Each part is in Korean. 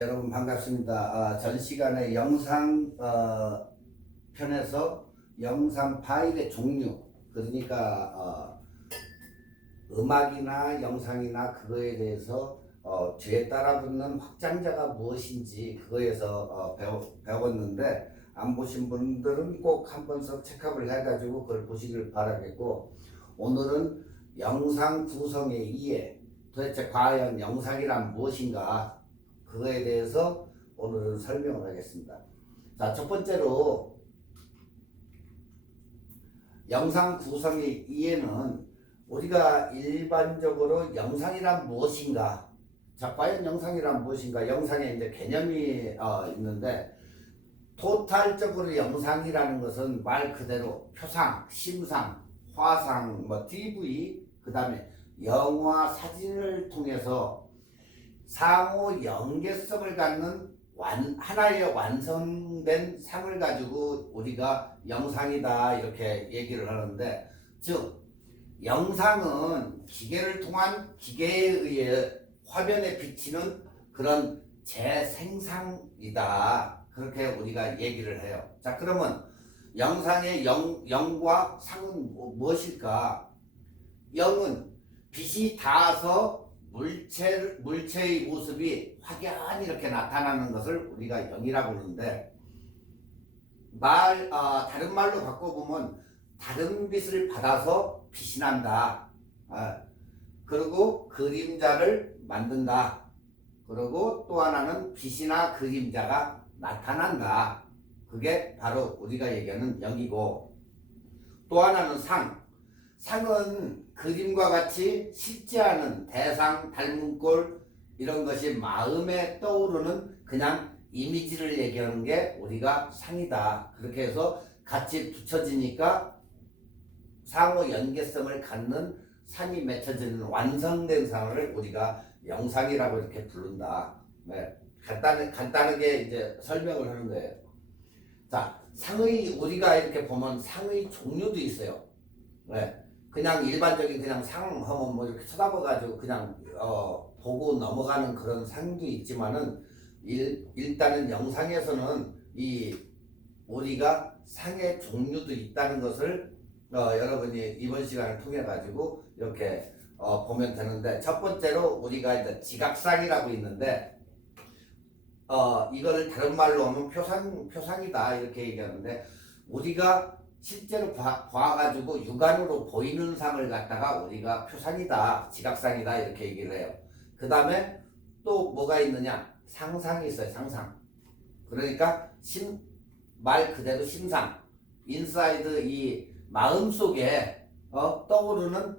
여러분 반갑습니다. 전 시간에 영상 편에서 영상 파일의 종류, 그러니까 음악이나 영상이나 그거에 대해서 뒤에 따라붙는 확장자가 무엇인지 그거에서 배웠는데, 안 보신 분들은 꼭 한 번씩 체크업을 해가지고 그걸 보시길 바라겠고, 오늘은 영상 구성의 이해, 도대체 과연 영상이란 무엇인가, 그거에 대해서 오늘은 설명을 하겠습니다. 자, 첫 번째로 영상 구성의 이해는, 우리가 일반적으로 영상이란 무엇인가, 자, 과연 영상이란 무엇인가, 영상에 이제 개념이 있는데, 토탈적으로 영상이라는 것은 말 그대로 표상, 심상, 화상, DV, 그 다음에 영화, 사진을 통해서 상호 연계성을 갖는 하나의 완성된 상을 가지고 우리가 영상이다 이렇게 얘기를 하는데, 즉 영상은 기계를 통한, 기계에 의해 화면에 비치는 그런 재생상이다, 그렇게 우리가 얘기를 해요. 자, 그러면 영상의 영과 상은 무엇일까? 영은 빛이 닿아서 물체의 모습이 확연히 이렇게 나타나는 것을 우리가 영이라고 하는데, 다른 말로 바꿔보면 다른 빛을 받아서 빛이 난다. 그리고 그림자를 만든다. 그리고 또 하나는 빛이나 그림자가 나타난다. 그게 바로 우리가 얘기하는 영이고, 또 하나는 상은 그림과 같이 쉽지 않은 대상, 닮은 꼴, 이런 것이 마음에 떠오르는 그냥 이미지를 얘기하는 게 우리가 상이다. 그렇게 해서 같이 붙여지니까 상호 연계성을 갖는 상이 맺혀지는 완성된 상을 우리가 영상이라고 이렇게 부른다. 네. 간단하게 이제 설명을 하는 거예요. 자, 우리가 이렇게 보면 상의 종류도 있어요. 네. 그냥 일반적인 그냥 상 하면 뭐 이렇게 쳐다봐가지고 그냥 보고 넘어가는 그런 상도 있지만은, 일단은 영상에서는 우리가 상의 종류도 있다는 것을 여러분이 이번 시간을 통해 가지고 이렇게 보면 되는데, 첫 번째로 우리가 이제 지각상이라고 있는데, 이거를 다른 말로 하면 표상이다 이렇게 얘기하는데, 우리가 실제로 봐가지고 육안으로 보이는 상을 갖다가 우리가 표상이다, 지각상이다 이렇게 얘기를 해요. 그 다음에 또 뭐가 있느냐, 상상이 있어요. 상상. 그러니까 말 그대로 심상, 인사이드, 이 마음속에 떠오르는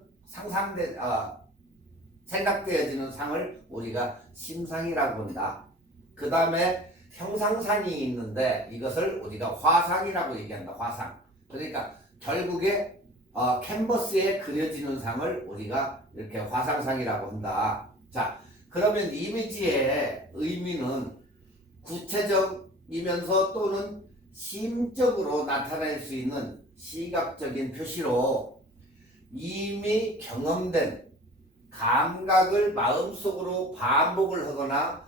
생각되어지는 상을 우리가 심상이라고 한다. 그 다음에 형상상이 있는데, 이것을 우리가 화상이라고 얘기한다. 화상. 그러니까 결국에 캔버스에 그려지는 상을 우리가 이렇게 화상상이라고 한다. 자, 그러면 이미지의 의미는 구체적이면서 또는 심적으로 나타낼 수 있는 시각적인 표시로, 이미 경험된 감각을 마음속으로 반복을 하거나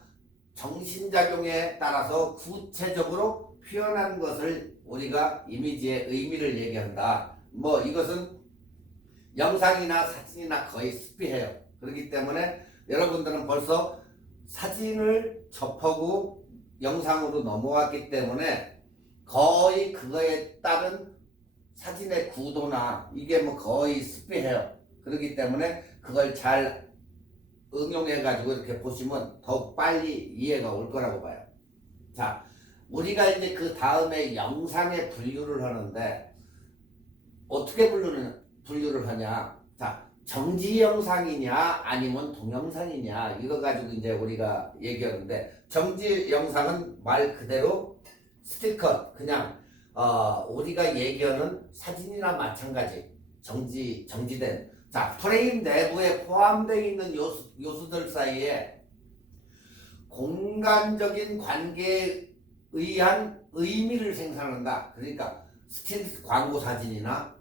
정신작용에 따라서 구체적으로 표현한 것을 우리가 이미지의 의미를 얘기한다. 이것은 영상이나 사진이나 거의 습비해요. 그렇기 때문에 여러분들은 벌써 사진을 접하고 영상으로 넘어왔기 때문에 거의 그거에 따른 사진의 구도나 이게 거의 습비해요. 그렇기 때문에 그걸 잘 응용해가지고 이렇게 보시면 더욱 빨리 이해가 올 거라고 봐요. 자, 우리가 이제 그 다음에 영상의 분류를 하는데, 어떻게 분류를 하냐. 자, 정지 영상이냐 아니면 동영상이냐, 이거 가지고 이제 우리가 얘기하는데, 정지 영상은 말 그대로 스틸컷, 그냥 우리가 얘기하는 사진이나 마찬가지 정지된, 자, 프레임 내부에 포함되어 있는 요소들 사이에 공간적인 관계에 의한 의미를 생산한다. 그러니까 스틸 광고 사진이나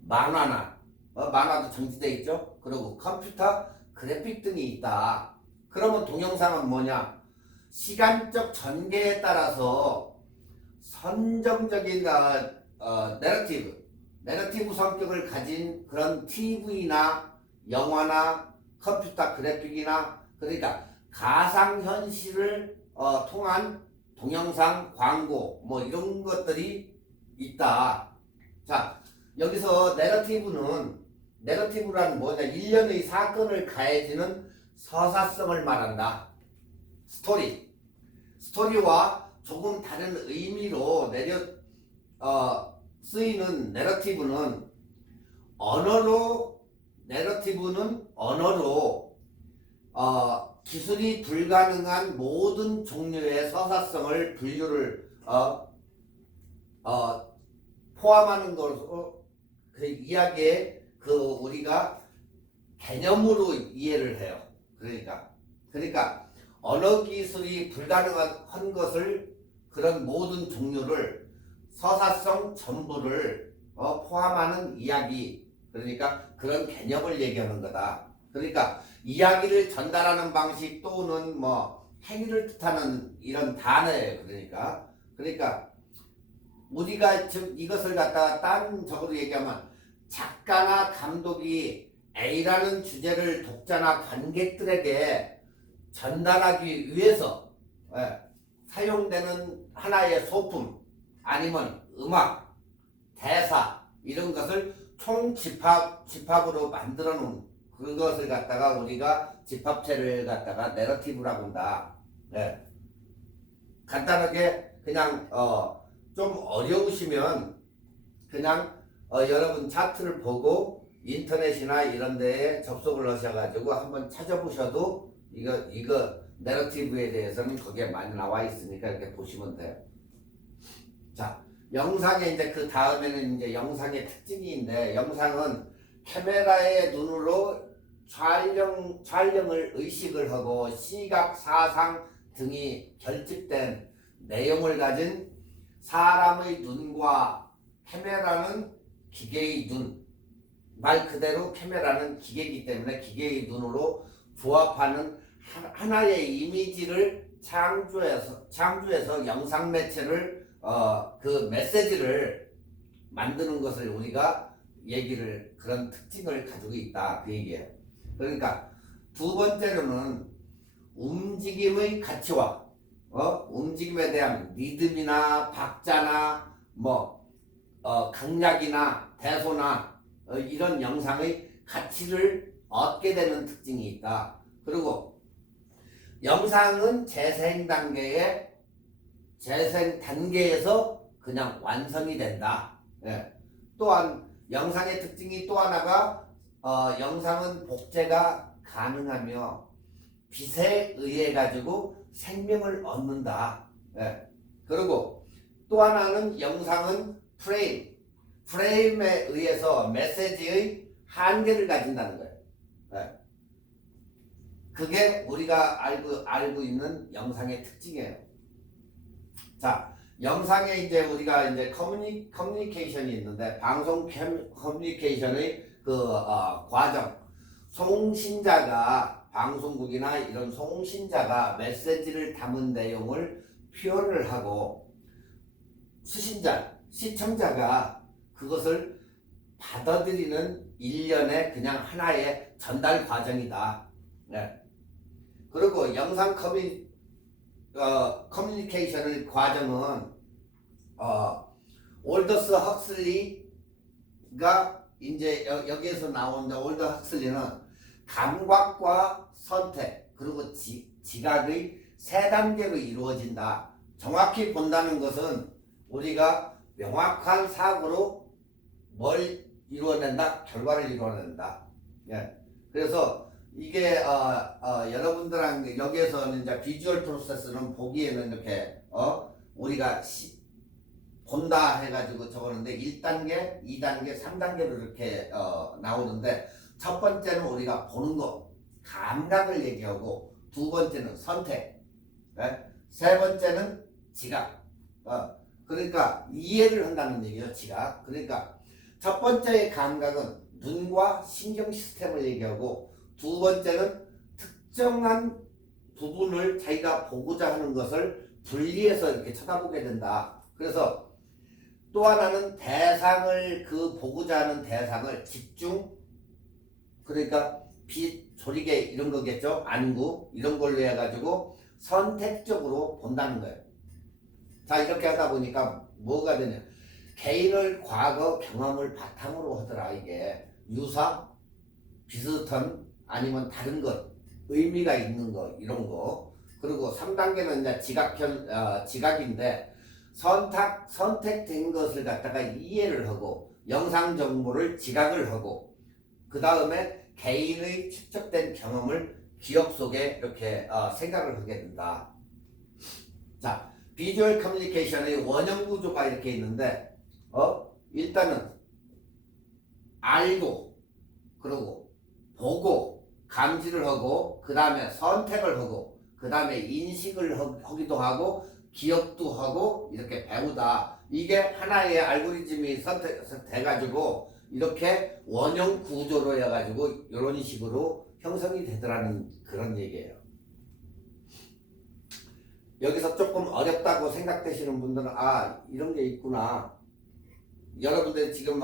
만화나, 만화도 정지되어 있죠. 그리고 컴퓨터 그래픽 등이 있다. 그러면 동영상은 뭐냐? 시간적 전개에 따라서 선정적인 내러티브 성격을 가진 그런 TV나 영화나 컴퓨터 그래픽이나 그러니까 가상현실을 통한 동영상, 광고 뭐 이런 것들이 있다. 자, 여기서 내러티브란 뭐냐? 일련의 사건을 가해지는 서사성을 말한다. 스토리와 조금 다른 의미로 쓰이는 내러티브는 언어로 기술이 불가능한 모든 종류의 서사성을 분류를 포함하는 것으로 그 이야기에 우리가 개념으로 이해를 해요. 그러니까 언어 기술이 불가능한 것을 그런 모든 종류를 서사성 전부를 포함하는 이야기, 그러니까 그런 개념을 얘기하는 거다. 그러니까 이야기를 전달하는 방식 또는 뭐 행위를 뜻하는 이런 단어예요. 그러니까 우리가 즉 이것을 갖다가 딴 적으로 얘기하면 작가나 감독이 A라는 주제를 독자나 관객들에게 전달하기 위해서 사용되는 하나의 소품 아니면 음악, 대사 이런 것을 총집합으로 만들어 놓은 그것을 갖다가 우리가 집합체를 갖다가 내러티브라고 한다. 간단하게 그냥 좀 어려우시면 그냥 여러분 차트를 보고 인터넷이나 이런 데에 접속을 하셔가지고 한번 찾아보셔도 이거 내러티브에 대해서는 거기에 많이 나와 있으니까 이렇게 보시면 돼요. 자, 영상에 이제 그 다음에는 이제 영상의 특징인데, 영상은 카메라의 눈으로 촬영을 의식을 하고 시각, 사상 등이 결집된 내용을 가진 사람의 눈과 카메라는 기계의 눈, 말 그대로 카메라는 기계이기 때문에 기계의 눈으로 부합하는 하나의 이미지를 창조해서 영상 매체를 그 메시지를 만드는 것을 우리가 그런 특징을 가지고 있다 그 얘기예요. 그러니까 두 번째로는 움직임의 가치와 움직임에 대한 리듬이나 박자나 강약이나 대소나 이런 영상의 가치를 얻게 되는 특징이 있다. 그리고 영상은 재생 단계에서 그냥 완성이 된다. 또한 영상의 특징이 또 하나가 영상은 복제가 가능하며 빛에 의해 가지고 생명을 얻는다. 그리고 또 하나는 영상은 프레임에 의해서 메시지의 한계를 가진다는 거예요. 그게 우리가 알고 있는 영상의 특징이에요. 자, 영상에 이제 우리가 이제 커뮤니케이션이 있는데 방송 커뮤니케이션의 과정, 송신자가 방송국이나 이런 송신자가 메시지를 담은 내용을 표현을 하고 시청자가 그것을 받아들이는 일련의 그냥 하나의 전달 과정이다. 그리고 영상 커뮤니케이션의 과정은 올더스 헉슬리가 이제 여기에서 나온 올더 헉슬리는 감각과 선택 그리고 지각의 세 단계로 이루어진다. 정확히 본다는 것은 우리가 명확한 사고로 뭘 이루어낸다? 결과를 이루어낸다. 그래서 이게 여러분들한 여기에서는 이제 비주얼 프로세스는 보기에는 이렇게 우리가 본다 해가지고 적었는데 1단계, 2단계, 3단계로 이렇게 나오는데 첫 번째는 우리가 보는 거, 감각을 얘기하고 두 번째는 선택, 세 번째는 지각. 그러니까 이해를 한다는 얘기죠, 지각. 그러니까 첫 번째의 감각은 눈과 신경 시스템을 얘기하고 두 번째는 특정한 부분을 자기가 보고자 하는 것을 분리해서 이렇게 쳐다보게 된다. 그래서 또 하나는 대상을 그 보고자 하는 대상을 집중 그러니까 빛, 조리개 이런 거겠죠. 안구 이런 걸로 해가지고 선택적으로 본다는 거예요. 자 이렇게 하다 보니까 뭐가 되냐 개인의 과거 경험을 바탕으로 하더라. 이게 유사 비슷한 아니면 다른 것 의미가 있는 거 이런 거 그리고 3단계는 이제 지각인데 선택된 것을 갖다가 이해를 하고 영상 정보를 지각을 하고 그 다음에 개인의 축적된 경험을 기억 속에 이렇게 생각을 하게 된다. 자, 비주얼 커뮤니케이션의 원형 구조가 이렇게 있는데 일단은 알고 그리고 보고 감지를 하고 그 다음에 선택을 하고 그 다음에 인식을 하기도 하고 기억도 하고 이렇게 배우다. 이게 하나의 알고리즘이 선택돼가지고 이렇게 원형 구조로 해가지고 이런 식으로 형성이 되더라는 그런 얘기예요. 여기서 조금 어렵다고 생각되시는 분들은 이런 게 있구나. 여러분들 지금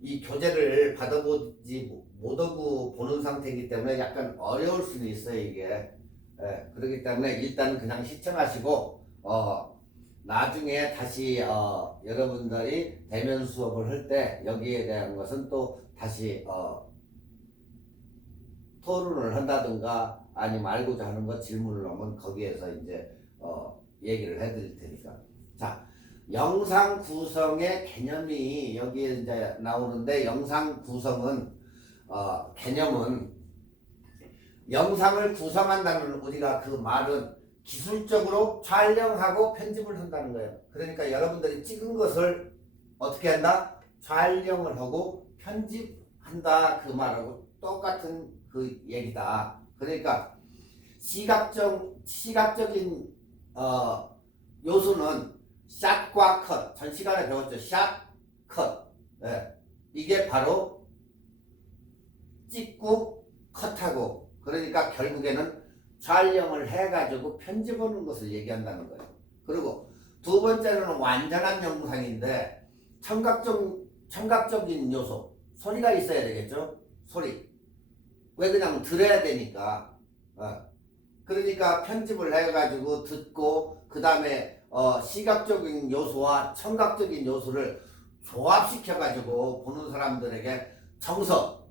이 교재를 받아보지 못하고 보는 상태이기 때문에 약간 어려울 수는 있어요 이게. 그렇기 때문에 일단은 그냥 시청하시고 나중에 다시 여러분들이 대면 수업을 할 때 여기에 대한 것은 또 다시 토론을 한다든가 아니면 알고자 하는 것 질문을 하면 거기에서 이제 얘기를 해드릴 테니까. 자, 영상 구성의 개념이 여기에 이제 나오는데 영상 구성은 개념은 영상을 구성한다는 우리가 그 말은 기술적으로 촬영하고 편집을 한다는 거예요. 그러니까 여러분들이 찍은 것을 어떻게 한다? 촬영을 하고 편집한다 그 말하고 똑같은 그 얘기다. 그러니까 시각적인 요소는 샷과 컷. 전 시간에 배웠죠. 샷, 컷. 이게 바로 찍고 컷하고 그러니까 결국에는 촬영을 해가지고 편집하는 것을 얘기한다는 거예요. 그리고 두 번째는 완전한 영상인데 청각적인 요소 소리가 있어야 되겠죠. 소리 왜 그냥 들어야 되니까 그러니까 편집을 해가지고 듣고 그 다음에 시각적인 요소와 청각적인 요소를 조합시켜가지고 보는 사람들에게 정서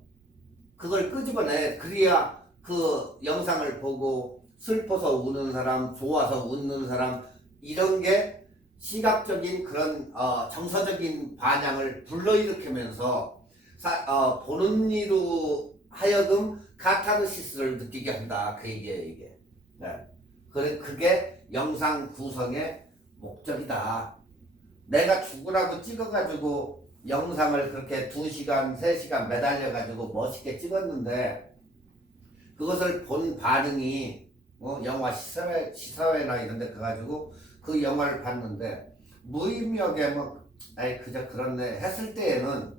그걸 끄집어내. 그래야 그 영상을 보고 슬퍼서 우는 사람 좋아서 웃는 사람 이런 게 시각적인 그런 정서적인 반향을 불러일으키면서 보는 이로 하여금 카타르시스를 느끼게 한다. 그 얘기예요 이게. 그게 영상 구성의 목적이다. 내가 죽으라고 찍어가지고 영상을 그렇게 2시간, 3시간 매달려가지고 멋있게 찍었는데 그것을 본 반응이 영화 시사회나 이런 데 가가지고 그 영화를 봤는데 무의미하게 그저 그렇네 했을 때에는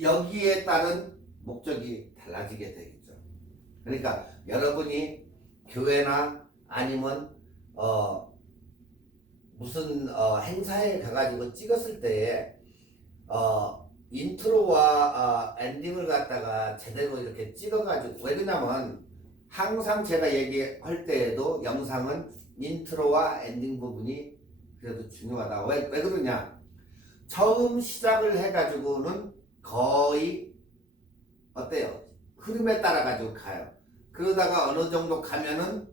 여기에 따른 목적이 달라지게 되겠죠. 그러니까 여러분이 교회나 아니면 무슨 행사에 가가지고 찍었을 때에 인트로와 엔딩을 갖다가 제대로 이렇게 찍어가지고 왜 그러냐면 항상 제가 얘기할 때에도 영상은 인트로와 엔딩 부분이 그래도 중요하다. 왜 그러냐? 처음 시작을 해가지고는 거의 어때요? 흐름에 따라 가지고 가요. 그러다가 어느 정도 가면은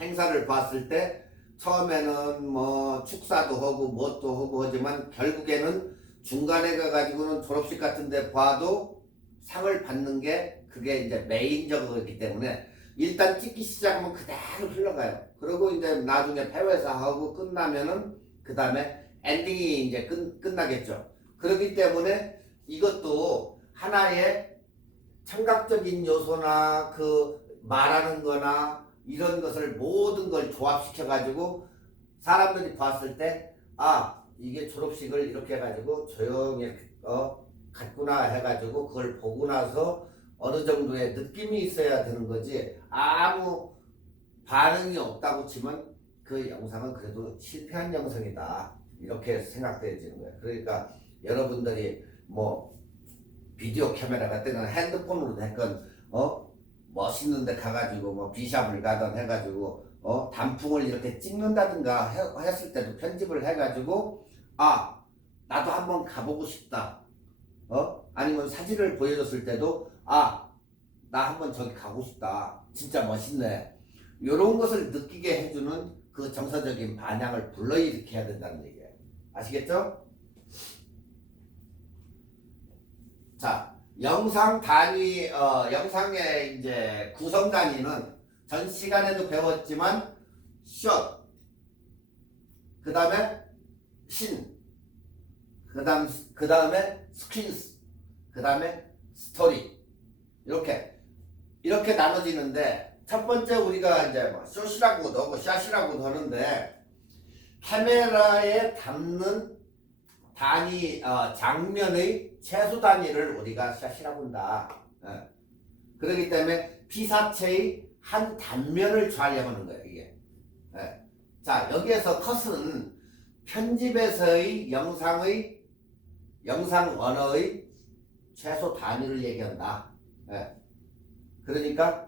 행사를 봤을 때 처음에는 뭐 축사도 하고 뭣도 하고 하지만 결국에는 중간에 가가지고는 졸업식 같은 데 봐도 상을 받는 게 그게 이제 메인적이기 때문에 일단 찍기 시작하면 그대로 흘러가요. 그리고 이제 나중에 폐회사하고 끝나면은 그 다음에 엔딩이 이제 끝나겠죠. 그렇기 때문에 이것도 하나의 청각적인 요소나 그 말하는 거나 이런 것을 모든 걸 조합시켜 가지고 사람들이 봤을 때 이게 졸업식을 이렇게 해가지고 조용히 갔구나 해가지고 그걸 보고 나서 어느 정도의 느낌이 있어야 되는 거지 아무 반응이 없다고 치면 그 영상은 그래도 실패한 영상이다. 이렇게 생각되어지는 거예요. 그러니까 여러분들이 뭐 비디오 카메라가 뜨건 핸드폰으로 됐건 멋있는 데 가가지고 뭐 비샵을 가든 해가지고 단풍을 이렇게 찍는다든가 했을 때도 편집을 해가지고 아 나도 한번 가보고 싶다. 아니면 사진을 보여줬을 때도 아 나 한번 저기 가고 싶다. 진짜 멋있네. 이런 것을 느끼게 해주는 그 정서적인 반향을 불러일으켜야 된다는 얘기예요. 아시겠죠? 자, 영상 단위, 영상의 이제 구성 단위는 전 시간에도 배웠지만 shot, 그 다음에 신, 그 다음에 스퀸스, 그 다음에 스토리. 이렇게 나눠지는데 첫 번째 우리가 이제 뭐 숏이라고도 하고 샷이라고도 하는데 카메라에 담는 단위, 장면의 최소 단위를 우리가 샷이라고 한다. 그렇기 때문에 피사체의 한 단면을 촬영하는 거예요, 이게. 자, 여기에서 컷은 편집에서의 영상 언어의 최소 단위를 얘기한다. 그러니까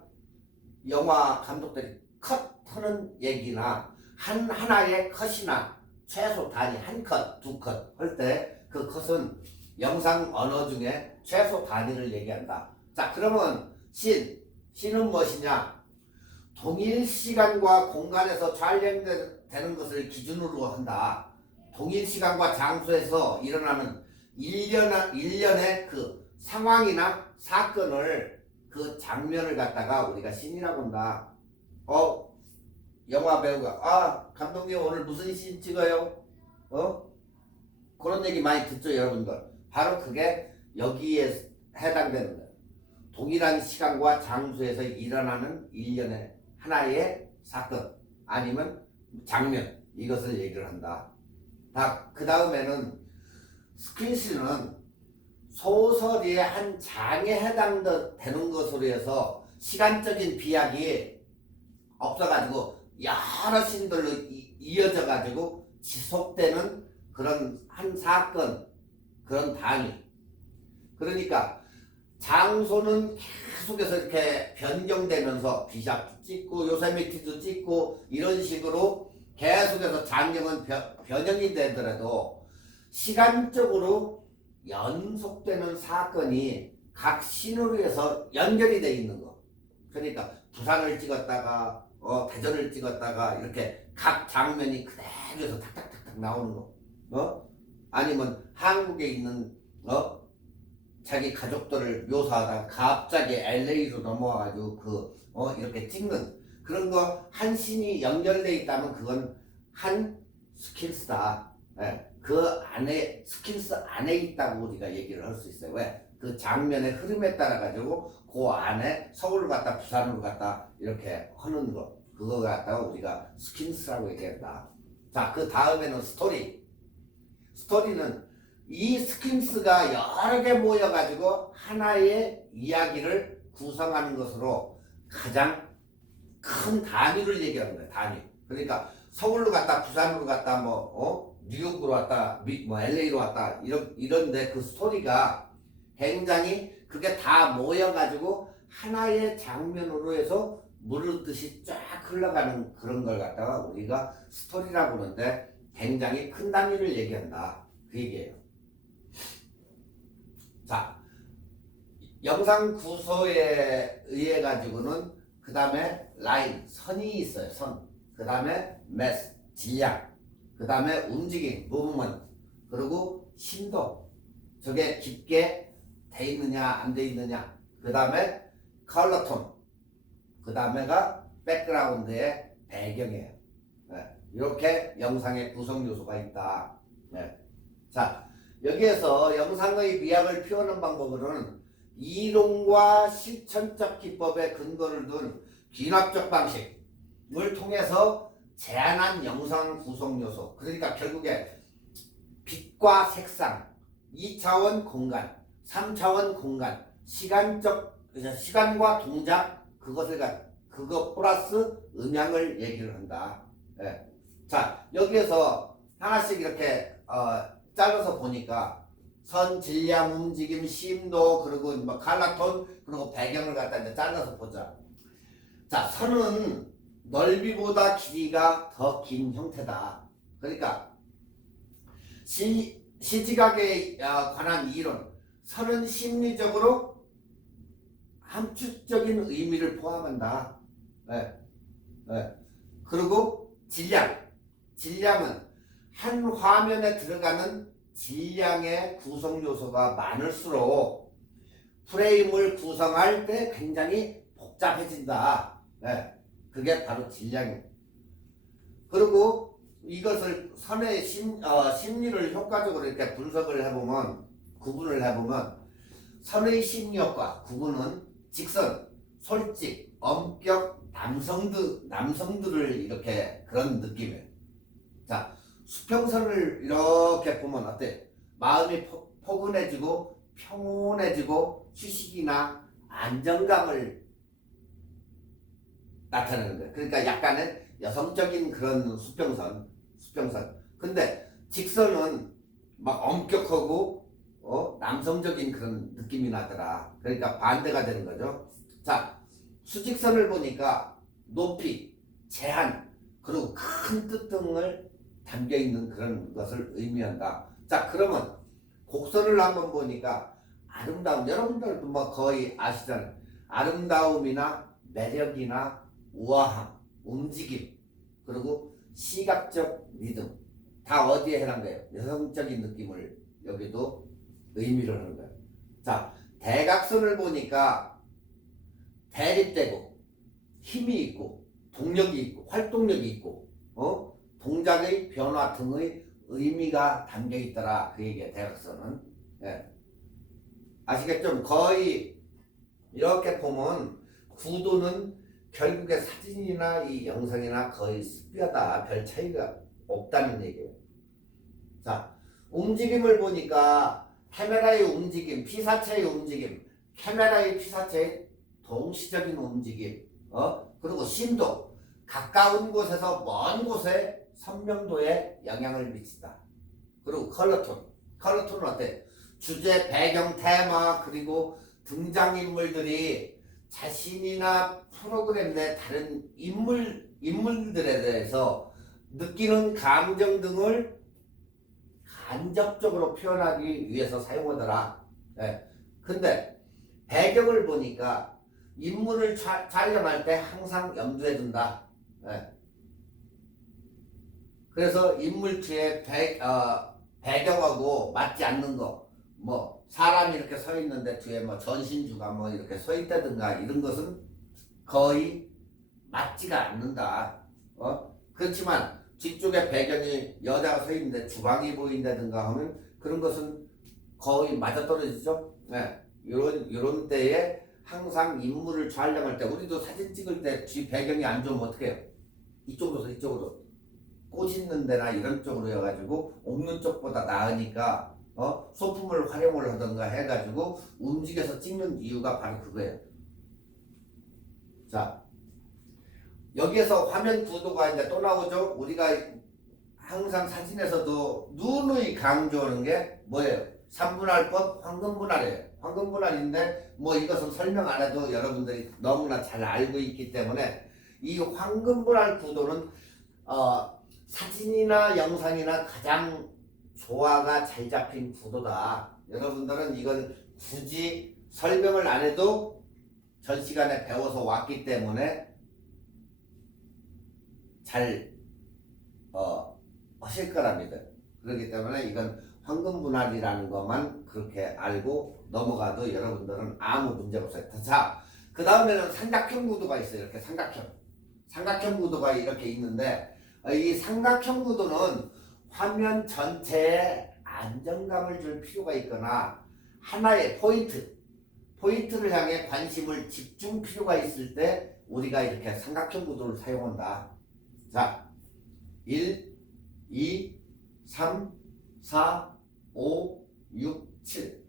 영화 감독들이 컷 하는 얘기나 하나의 컷이나 최소 단위 한 컷, 두 컷 할 때 그 컷은 영상 언어 중에 최소 단위를 얘기한다. 자, 그러면 신은 무엇이냐? 동일 시간과 공간에서 촬영되는 것을 기준으로 한다. 동일 시간과 장소에서 일어나는 일련의 그 상황이나 사건을 그 장면을 갖다가 우리가 신이라고 한다. 영화 배우가 감독님 오늘 무슨 씬 찍어요? 그런 얘기 많이 듣죠, 여러분들. 바로 그게 여기에 해당되는 거예요. 동일한 시간과 장소에서 일어나는 일련의 하나의 사건 아니면 장면, 이것을 얘기를 한다. 그 다음에는 스크린신은 소설의 한 장에 해당되는 것으로 해서 시간적인 비약이 없어가지고 여러 신들로 이어져가지고 지속되는 그런 한 사건, 그런 단위. 그러니까 장소는 계속해서 이렇게 변경되면서 비샵도 찍고 요세미티도 찍고 이런 식으로 계속해서 장면은 변형이 되더라도 시간적으로 연속되는 사건이 각 신으로 해서 연결이 돼 있는 거. 그러니까 부산을 찍었다가 대전을 찍었다가 이렇게 각 장면이 그대로서 탁탁탁탁 나오는 거. 아니면 한국에 있는 자기 가족들을 묘사하다가 갑자기 LA로 넘어와가지고 이렇게 찍는 그런 거 한 신이 연결돼 있다면 그건 한 스킨스다. 그 안에 스킨스 안에 있다고 우리가 얘기를 할 수 있어요. 왜? 그 장면의 흐름에 따라 가지고 그 안에 서울을 갔다 부산으로 갔다 이렇게 하는 거 그거 갖다가 우리가 스킨스라고 얘기한다. 자, 그 다음에는 스토리는 이 스킨스가 여러 개 모여가지고 하나의 이야기를 구성하는 것으로 가장 큰 단위를 얘기하는 거예요. 단위. 그러니까 서울로 갔다 부산으로 갔다 뉴욕으로 왔다 LA로 왔다 이런데 그 스토리가 굉장히 그게 다 모여가지고 하나의 장면으로 해서 물을 듯이 쫙 흘러가는 그런 걸 갖다가 우리가 스토리라고 하는데 굉장히 큰 단위를 얘기한다. 그 얘기예요. 자, 영상 구조에 의해 가지고는 그 다음에 라인, 선이 있어요. 선. 그 다음에 매스, 질량. 그 다음에 움직임, 무브먼트. 그리고 심도. 저게 깊게 돼 있느냐 안 돼 있느냐. 그 다음에 컬러톤. 그 다음에가 백그라운드의 배경이에요. 이렇게 영상의 구성 요소가 있다. 자, 여기에서 영상의 미학을 표현하는 방법으로는 이론과 실천적 기법에 근거를 둔 귀납적 방식을 통해서 제한한 영상 구성 요소. 그러니까 결국에 빛과 색상, 2차원 공간, 3차원 공간, 시간과 동작, 그 그거 플러스 음양을 얘기를 한다. 예. 자, 여기에서 하나씩 이렇게 잘라서 보니까 선, 질량, 움직임, 심도, 그리고 뭐 갈라톤, 그리고 배경을 갖다 이제 잘라서 보자. 자, 선은 넓이보다 길이가 더 긴 형태다. 그러니까 시지각에 관한 이론, 선은 심리적으로 함축적인 의미를 포함한다. 네. 네. 그리고 질량은 한 화면에 들어가는 질량의 구성 요소가 많을수록 프레임을 구성할 때 굉장히 복잡해진다. 네. 그게 바로 질량입니다. 그리고 이것을 선의 심리를 효과적으로 이렇게 분석을 해보면, 구분을 해보면, 선의 심리학과 구분은 직선, 솔직, 엄격, 남성들을 이렇게 그런 느낌이에요. 자, 수평선을 이렇게 보면 어때? 마음이 포근해지고 평온해지고 휴식이나 안정감을 나타내는 거예요. 그러니까 약간의 여성적인 그런 수평선. 근데 직선은 막 엄격하고 남성적인 그런 느낌이 나더라. 그러니까 반대가 되는 거죠. 자, 수직선을 보니까 높이, 제한, 그리고 큰 뜻 등을 담겨 있는 그런 것을 의미한다. 자, 그러면 곡선을 한번 보니까 아름다움, 여러분들도 뭐 거의 아시잖아요. 아름다움이나 매력이나 우아함, 움직임, 그리고 시각적 리듬, 다 어디에 해당돼요? 여성적인 느낌을 여기도 의미를 하는 거예요. 자, 대각선을 보니까 대립되고 힘이 있고 동력이 있고 활동력이 있고 동작의 변화 등의 의미가 담겨 있더라. 그 얘기야, 대각선은. 예. 아시겠죠? 거의 이렇게 보면 구도는 결국에 사진이나 이 영상이나 거의 습비하다. 별 차이가 없다는 얘기예요. 자, 움직임을 보니까 카메라의 움직임, 피사체의 움직임, 카메라의 피사체의 동시적인 움직임, 그리고 심도, 가까운 곳에서 먼 곳에 선명도에 영향을 미친다. 그리고 컬러톤은 어때? 주제, 배경, 테마, 그리고 등장인물들이 자신이나 프로그램 내 다른 인물들에 대해서 느끼는 감정 등을 간접적으로 표현하기 위해서 사용하더라. 예. 근데 배경을 보니까 인물을 촬영할 때 항상 염두에 둔다. 예. 그래서 인물 뒤에 배경하고 맞지 않는 거, 뭐 사람이 이렇게 서 있는데 뒤에 뭐 전신주가 뭐 이렇게 서 있다든가 이런 것은 거의 맞지가 않는다. 그렇지만 뒤쪽에 배경이 여자가 서 있는데 주방이 보인다든가 하면 그런 것은 거의 맞아떨어지죠. 네. 이런 때에 항상 인물을 촬영할 때 우리도 사진 찍을 때 뒤 배경이 안 좋으면 어떻게 해요? 이쪽으로 꽃 있는 데나 이런 쪽으로 해가지고 없는 쪽보다 나으니까 소품을 활용을 하던가 해가지고 움직여서 찍는 이유가 바로 그거예요. 자, 여기에서 화면 구도가 이제 또 나오죠. 우리가 항상 사진에서도 누누이 강조하는 게 뭐예요? 3분할법 황금분할이에요. 황금분할인데 뭐 이것은 설명 안 해도 여러분들이 너무나 잘 알고 있기 때문에 이 황금분할 구도는 사진이나 영상이나 가장 조화가 잘 잡힌 구도다. 여러분들은 이건 굳이 설명을 안 해도 전 시간에 배워서 왔기 때문에 잘 하실 거랍니다. 그렇기 때문에 이건 황금분할이라는 것만 그렇게 알고 넘어가도 여러분들은 아무 문제가 없어요. 자, 그 다음에는 삼각형 구도가 있어요. 이렇게 삼각형 구도가 이렇게 있는데 이 삼각형 구도는 화면 전체에 안정감을 줄 필요가 있거나 하나의 포인트를 향해 관심을 집중 필요가 있을 때 우리가 이렇게 삼각형 구도를 사용한다. 자, 1, 2, 3, 4, 5, 6, 7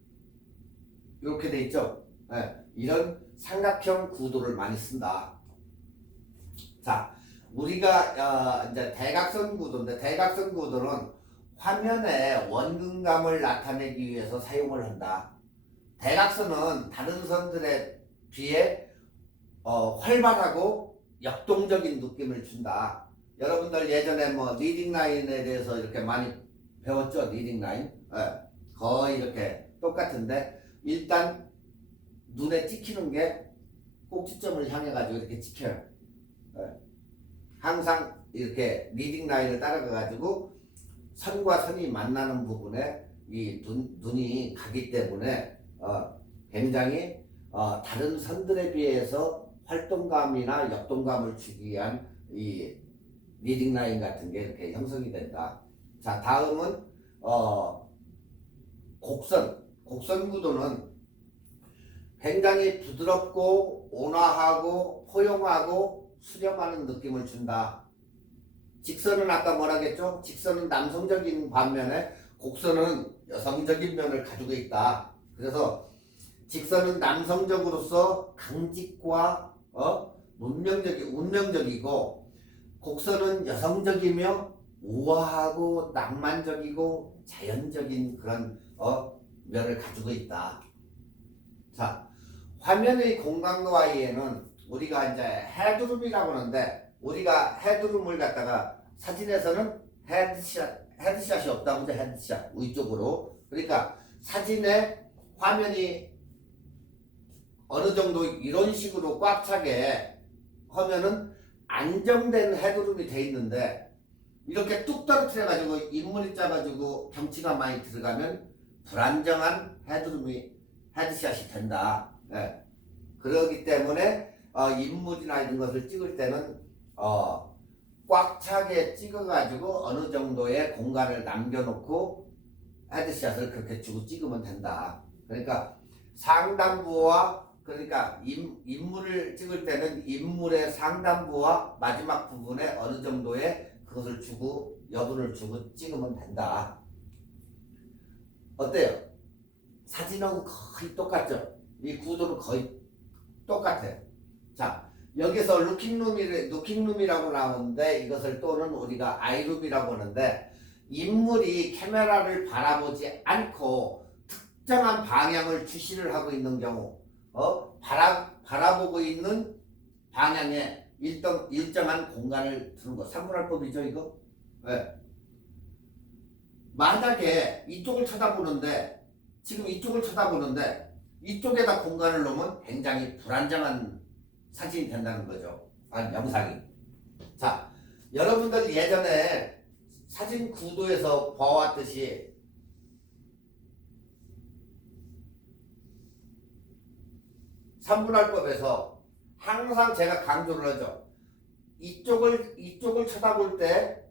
이렇게 돼 있죠. 네, 이런 삼각형 구도를 많이 쓴다. 자, 우리가 이제 대각선 구도인데 대각선 구도는 화면에 원근감을 나타내기 위해서 사용을 한다. 대각선은 다른 선들에 비해 활발하고 역동적인 느낌을 준다. 여러분들 예전에 뭐 리딩 라인에 대해서 이렇게 많이 배웠죠? 리딩 라인. 예, 거의 이렇게 똑같은데 일단 눈에 찍히는 게 꼭지점을 향해 가지고 이렇게 찍혀요. 예. 항상 이렇게 리딩 라인을 따라가 가지고 선과 선이 만나는 부분에 이 눈이 가기 때문에 굉장히 다른 선들에 비해서 활동감이나 역동감을 주기 위한 이 리딩 라인 같은 게 이렇게 형성이 된다. 자, 다음은 곡선 구도는 굉장히 부드럽고 온화하고 포용하고 수렴하는 느낌을 준다. 직선은 아까 뭐라겠죠? 직선은 남성적인 반면에 곡선은 여성적인 면을 가지고 있다. 그래서 직선은 남성적으로서 강직과 운명적이고 곡선은 여성적이며 우아하고 낭만적이고 자연적인 그런 면을 가지고 있다. 자, 화면의 공간과에는 우리가 이제 헤드룸이라고 하는데 우리가 헤드룸을 갖다가 사진에서는 헤드샷이 없다고 하죠. 헤드샷 위쪽으로. 그러니까 사진에 화면이 어느 정도 이런 식으로 꽉 차게 하면은 안정된 헤드룸이 돼 있는데 이렇게 뚝 떨어뜨려 가지고 인물이 짜가지고 경치가 많이 들어가면 불안정한 헤드샷이 된다. 예. 그렇기 때문에 인물이나 이런 것을 찍을 때는 꽉 차게 찍어가지고 어느 정도의 공간을 남겨놓고 헤드샷을 그렇게 주고 찍으면 된다. 그러니까 상단부와 그러니까 인물을 찍을 때는 인물의 상단부와 마지막 부분에 어느 정도의 그것을 주고 여분을 주고 찍으면 된다. 어때요? 사진하고 거의 똑같죠? 이 구도는 거의 똑같아요. 자, 여기서 루킹룸이라고 나오는데 이것을 또는 우리가 아이룸이라고 하는데 인물이 카메라를 바라보지 않고 특정한 방향을 주시를 하고 있는 경우 바라보고 있는 방향에 일정한 공간을 두는 거. 삼분할법이죠 이거? 네. 만약에 이쪽을 쳐다보는데 지금 이쪽을 쳐다보는데 이쪽에다 공간을 놓으면 굉장히 불안정한 사진이 된다는 거죠. 아니 영상이. 자, 여러분들 예전에 사진 구도에서 봐왔듯이 삼분할법에서 항상 제가 강조를 하죠. 이쪽을 쳐다볼 때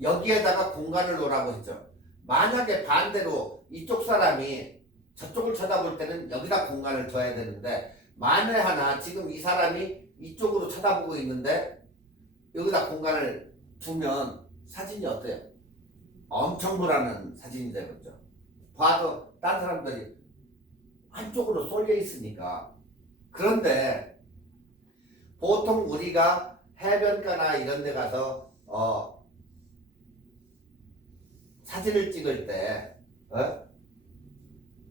여기에다가 공간을 놓으라고 했죠. 만약에 반대로 이쪽 사람이 저쪽을 쳐다볼 때는 여기다 공간을 둬야 되는데 만에 하나 지금 이 사람이 이쪽으로 쳐다보고 있는데 여기다 공간을 두면 사진이 어때요? 엄청 불안한 사진이 되겠죠. 봐도 다른 사람들이 한쪽으로 쏠려 있으니까. 그런데 보통 우리가 해변가나 이런 데 가서 사진을 찍을 때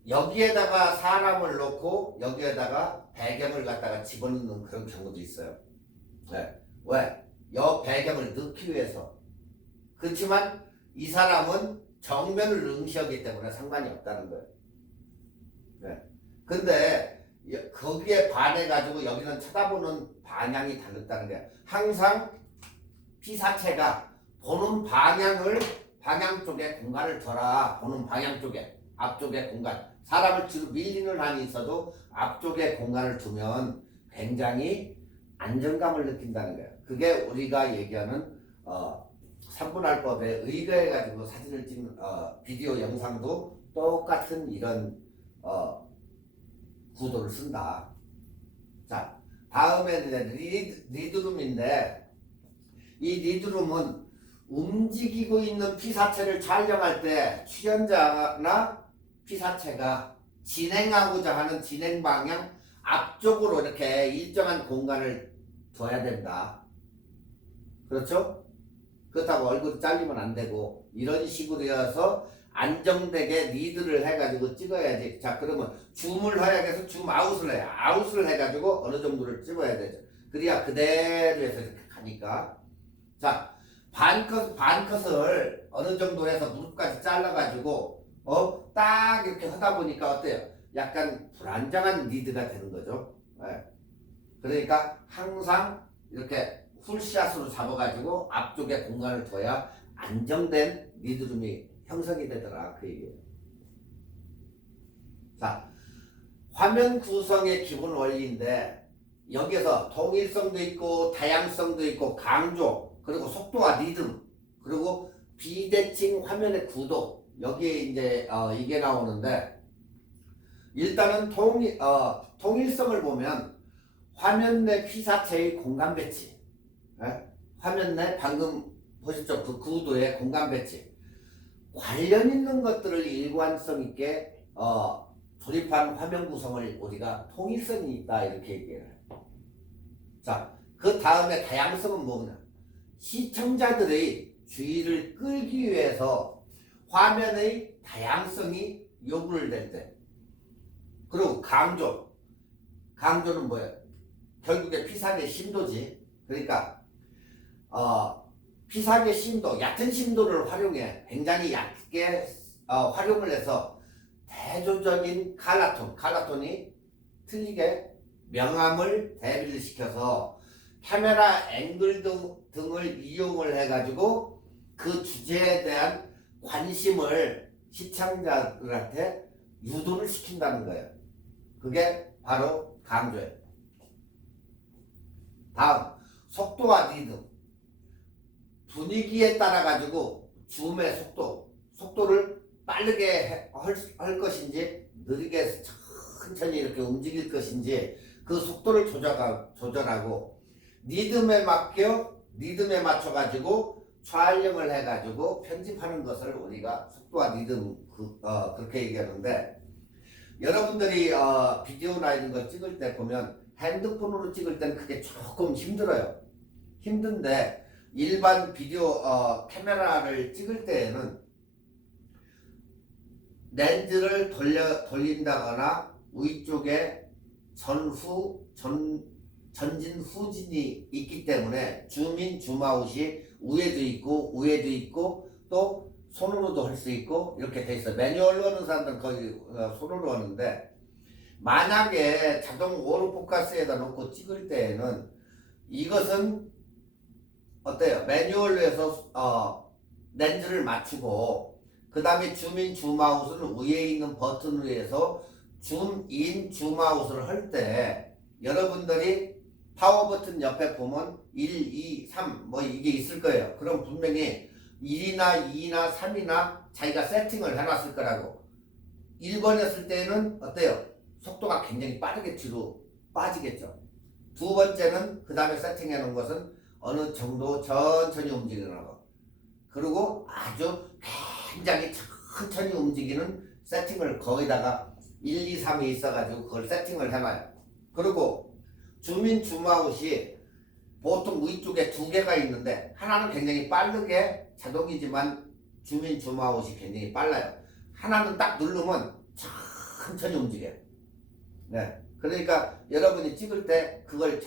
여기에다가 사람을 놓고 여기에다가 배경을 갖다가 집어넣는 그런 경우도 있어요. 네. 왜? 여 배경을 넣기 위해서. 그렇지만 이 사람은 정면을 응시하기 때문에 상관이 없다는 거예요. 네. 근데 거기에 반해가지고 여기는 쳐다보는 방향이 다르다는 거예요. 항상 피사체가 보는 방향 쪽에 공간을 둬라. 보는 방향 쪽에, 앞쪽에 공간. 사람을 뒤로 밀리는 한이 있어도 앞쪽에 공간을 두면 굉장히 안정감을 느낀다는 거예요. 그게 우리가 얘기하는 3분할법에 의거해가지고 사진을 찍는 비디오 영상도 똑같은 이런 구도를 쓴다. 자, 다음에는 리드룸인데 이 리드룸은 움직이고 있는 피사체를 촬영할 때 출연자나 피사체가 진행하고자 하는 진행 방향 앞쪽으로 이렇게 일정한 공간을 둬야 된다. 그렇죠? 그렇다고 얼굴이 잘리면 안 되고 이런 식으로 해서 안정되게 리드를 해가지고 찍어야지. 자, 그러면 줌을 하야해서 줌 아웃을 해요. 아웃을 해가지고 어느 정도를 찍어야 되죠. 그래야 그대로 해서 이렇게 가니까. 자, 반컷을 어느 정도 해서 무릎까지 잘라가지고 딱 이렇게 하다 보니까 어때요? 약간 불안정한 리드가 되는 거죠. 네. 그러니까 항상 이렇게 풀샷으로 잡아가지고 앞쪽에 공간을 둬야 안정된 리드룸이 형성이 되더라, 그 얘기예요. 자, 화면 구성의 기본 원리인데 여기서 통일성도 있고 다양성도 있고 강조, 그리고 속도와 리듬, 그리고 비대칭 화면의 구도, 여기에 이제 이게 나오는데 일단은 통일성을 보면 화면 내 피사체의 공간 배치, 화면 내 방금 보셨죠? 그 구도의 공간 배치, 관련 있는 것들을 일관성 있게 조립한 화면 구성을 우리가 통일성이 있다 이렇게 얘기해요. 자, 그 다음에 다양성은 뭐냐? 시청자들의 주의를 끌기 위해서 화면의 다양성이 요구를 될 때, 그리고 강조는 뭐예요? 결국에 피사계 심도지. 그러니까 피사계 심도, 얕은 심도를 활용해 굉장히 얕게 활용을 해서 대조적인 칼라톤이 틀리게 명암을 대비를 시켜서 카메라 앵글 등을 이용을 해가지고 그 주제에 대한 관심을 시청자들한테 유도를 시킨다는 거예요. 그게 바로 강조예요. 다음, 속도와 리듬. 분위기에 따라 가지고 줌의 속도를 빠르게 할 것인지 느리게 천천히 이렇게 움직일 것인지 그 속도를 조절하고 리듬에 맞춰 가지고 촬영을 해 가지고 편집하는 것을 우리가 속도와 리듬 그렇게 얘기하는데, 여러분들이 비디오나 이런 거 찍을 때 보면 핸드폰으로 찍을 때는 그게 조금 힘들어요. 힘든데 일반 비디오 카메라를 찍을 때에는 렌즈를 돌린다거나 위쪽에 전진 후진이 있기 때문에 줌인 줌아웃이 위에도 있고 또 손으로도 할 수 있고 이렇게 돼 있어요. 매뉴얼로 하는 사람들은 거의 손으로 하는데, 만약에 자동 오토포커스에다 놓고 찍을 때에는 이것은 어때요? 매뉴얼로 해서 렌즈를 맞추고 그 다음에 줌인 줌아웃을 위에 있는 버튼으로 해서 줌인 줌아웃을 할 때 여러분들이 파워 버튼 옆에 보면 1, 2, 3 뭐 이게 있을 거예요. 그럼 분명히 1이나 2나 3이나 자기가 세팅을 해놨을 거라고. 1번 했을 때는 어때요? 속도가 굉장히 빠르게 뒤로 빠지겠죠. 두 번째는 그 다음에 세팅해 놓은 것은 어느 정도 천천히 움직이는 거. 그리고 아주 굉장히 천천히 움직이는 세팅을 거기다가 1, 2, 3이 있어가지고 그걸 세팅을 해놔요. 그리고 줌인 줌아웃이 보통 위쪽에 두 개가 있는데 하나는 굉장히 빠르게 자동이지만 줌인 줌아웃이 굉장히 빨라요. 하나는 딱 누르면 천천히 움직여요. 네. 그러니까 여러분이 찍을 때 그걸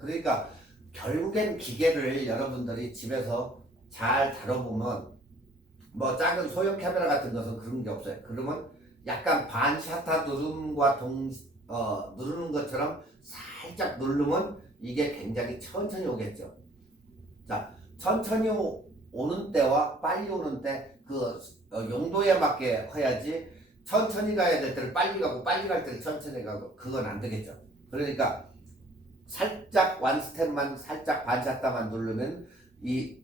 그러니까 결국엔 기계를 여러분들이 집에서 잘 다뤄보면 뭐 작은 소형 카메라 같은 것은 그런 게 없어요. 그러면 약간 반샤타 누름과 누르는 것처럼 살짝 누르면 이게 굉장히 천천히 오겠죠. 자, 천천히 오는 때와 빨리 오는 때 그 용도에 맞게 해야지, 천천히 가야 될 때를 빨리 가고 빨리 갈 때를 천천히 가고 그건 안 되겠죠. 그러니까 살짝 원 스텝만 살짝 반샷다만 누르면 이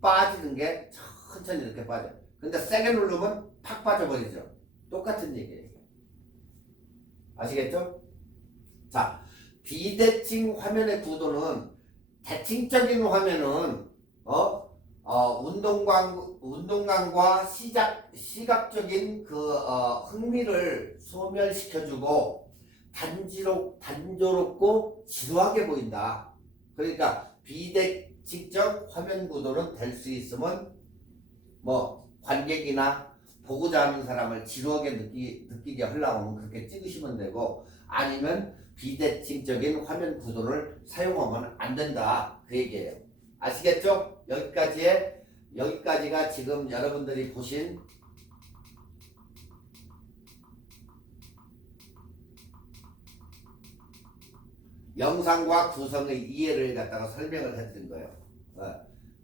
빠지는 게 천천히 이렇게 빠져요. 근데 세게 누르면 팍 빠져버리죠. 똑같은 얘기예요. 아시겠죠? 자, 비대칭 화면의 구도는, 대칭적인 화면은 운동감과 시각적인 그 흥미를 소멸시켜주고 단조롭고 지루하게 보인다. 그러니까 비대칭적 화면 구도는 될 수 있으면 뭐 관객이나 보고자 하는 사람을 지루하게 느끼게 하려면 그렇게 찍으시면 되고, 아니면 비대칭적인 화면 구도를 사용하면 안 된다, 그 얘기예요. 아시겠죠? 여기까지가 지금 여러분들이 보신 영상과 구성의 이해를 갖다가 설명을 해드린 거예요.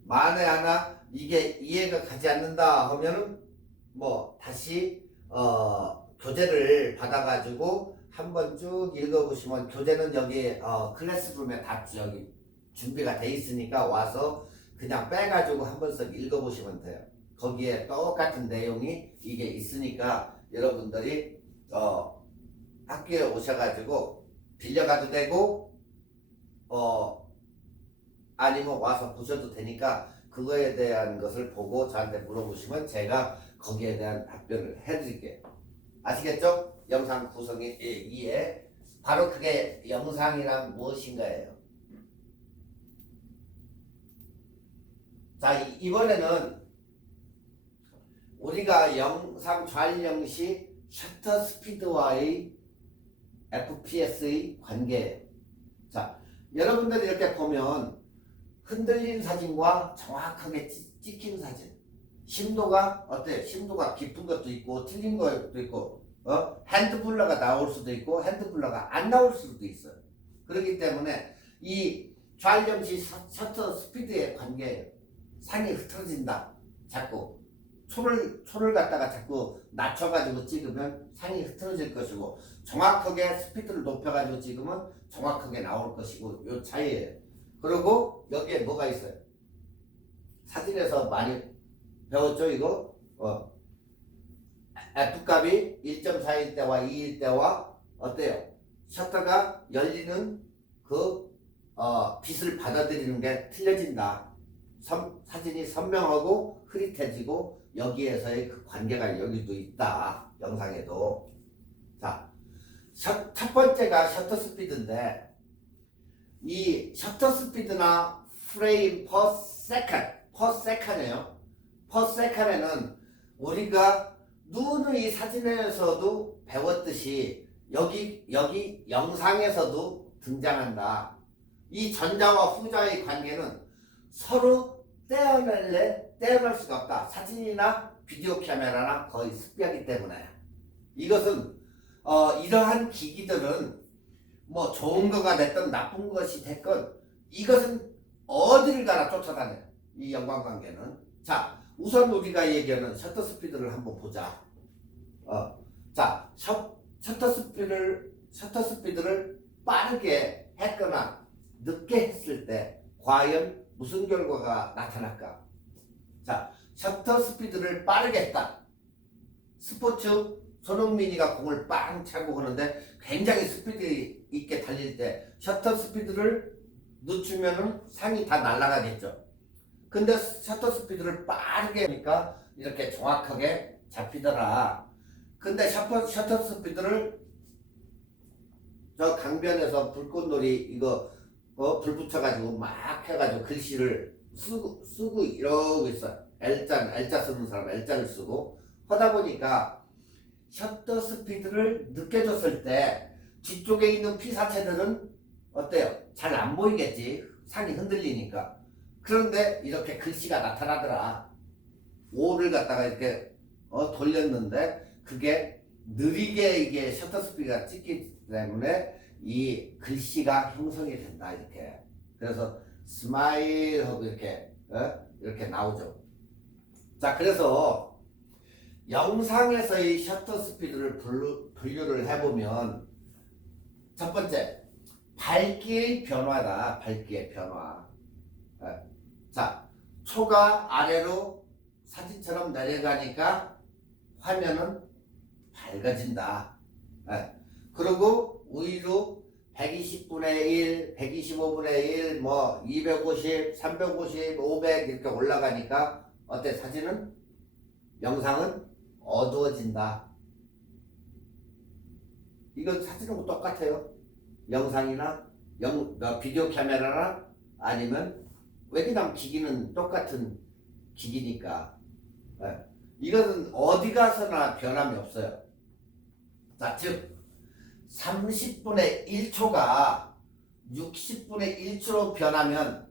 만에 하나 이게 이해가 가지 않는다 하면은 뭐 다시 교재를 받아가지고 한번 쭉 읽어보시면, 교재는 여기 클래스룸에 다 여기 준비가 돼 있으니까 와서 그냥 빼가지고 한 번씩 읽어보시면 돼요. 거기에 똑같은 내용이 이게 있으니까 여러분들이 학교에 오셔가지고 빌려가도 되고 아니면 와서 보셔도 되니까, 그거에 대한 것을 보고 저한테 물어보시면 제가 거기에 대한 답변을 해드릴게요. 아시겠죠? 영상 구성의 이해. 바로 그게 영상이란 무엇인가예요. 자, 이번에는 우리가 영상 촬영 시 셔터 스피드와의 FPS의 관계예요. 자, 여러분들이 이렇게 보면 흔들린 사진과 정확하게 찍힌 사진, 심도가 어때요? 심도가 깊은 것도 있고 틀린 것도 있고, 핸드블러가 나올 수도 있고 핸드블러가 안 나올 수도 있어요. 그렇기 때문에 이 촬영 시 셔터 스피드의 관계예요. 상이 흐트러진다. 자꾸 초를 갖다가 자꾸 낮춰가지고 찍으면 상이 흐트러질 것이고, 정확하게 스피드를 높여가지고 찍으면 정확하게 나올 것이고, 요 차이예요. 그리고 여기에 뭐가 있어요? 사진에서 많이 배웠죠, 이거? F값이 1.4일 때와 2일 때와 어때요? 셔터가 열리는 그 빛을 받아들이는 게 틀려진다. 사진이 선명하고 흐릿해지고, 여기에서의 그 관계가 여기도 있다, 영상에도. 자, 첫 번째가 셔터 스피드인데, 이 셔터 스피드나 프레임 퍼 세컨이에요. 퍼 세컨에는 우리가 누누이 사진에서도 배웠듯이 여기 영상에서도 등장한다. 이 전자와 후자의 관계는 서로 떼어낼 수가 없다. 사진이나 비디오 카메라나 거의 습비하기 때문에. 이것은 이러한 기기들은 뭐 좋은 거가 됐든 나쁜 것이 됐건 이것은 어디를 가나 쫓아다녀요, 이 연관관계는. 자, 우선 우리가 얘기하는 셔터 스피드를 한번 보자. 자, 셔터 스피드를 빠르게 했거나 늦게 했을 때 과연 무슨 결과가 나타날까? 자, 셔터 스피드를 빠르게 했다. 스포츠 손흥민이가 공을 빵 차고 하는데 굉장히 스피드 있게 달릴 때 셔터 스피드를 늦추면은 상이 다 날아가겠죠. 근데 셔터 스피드를 빠르게 하니까 이렇게 정확하게 잡히더라. 근데 셔터 스피드를 저 강변에서 불꽃놀이 이거 불 붙여가지고 막 해가지고 글씨를 쓰고 이러고 있어요. L자 쓰는 사람 L자를 쓰고 하다 보니까 셔터 스피드를 늦게 줬을 때 뒤쪽에 있는 피사체들은 어때요? 잘 안 보이겠지. 상이 흔들리니까. 그런데 이렇게 글씨가 나타나더라. 5를 갖다가 이렇게 돌렸는데 그게 느리게 이게 셔터 스피드가 찍기 때문에 이 글씨가 형성이 된다, 이렇게. 그래서 스마일 하고 이렇게 나오죠. 자, 그래서 영상에서의 셔터 스피드를 분류를 해보면 첫 번째, 밝기의 변화다. 밝기의 변화. 자, 초가 아래로 사진처럼 내려가니까 화면은 밝아진다. 그리고 위로 120분의 1, 125분의 1, 뭐 250, 350, 500 이렇게 올라가니까 어때? 영상은 어두워진다. 이건 사진하고 똑같아요. 영상이나 비디오 카메라나 아니면 왜냐면 기기는 똑같은 기기니까. 예. 이것은 어디 가서나 변함이 없어요. 자, 즉 30분의 1초가 60분의 1초로 변하면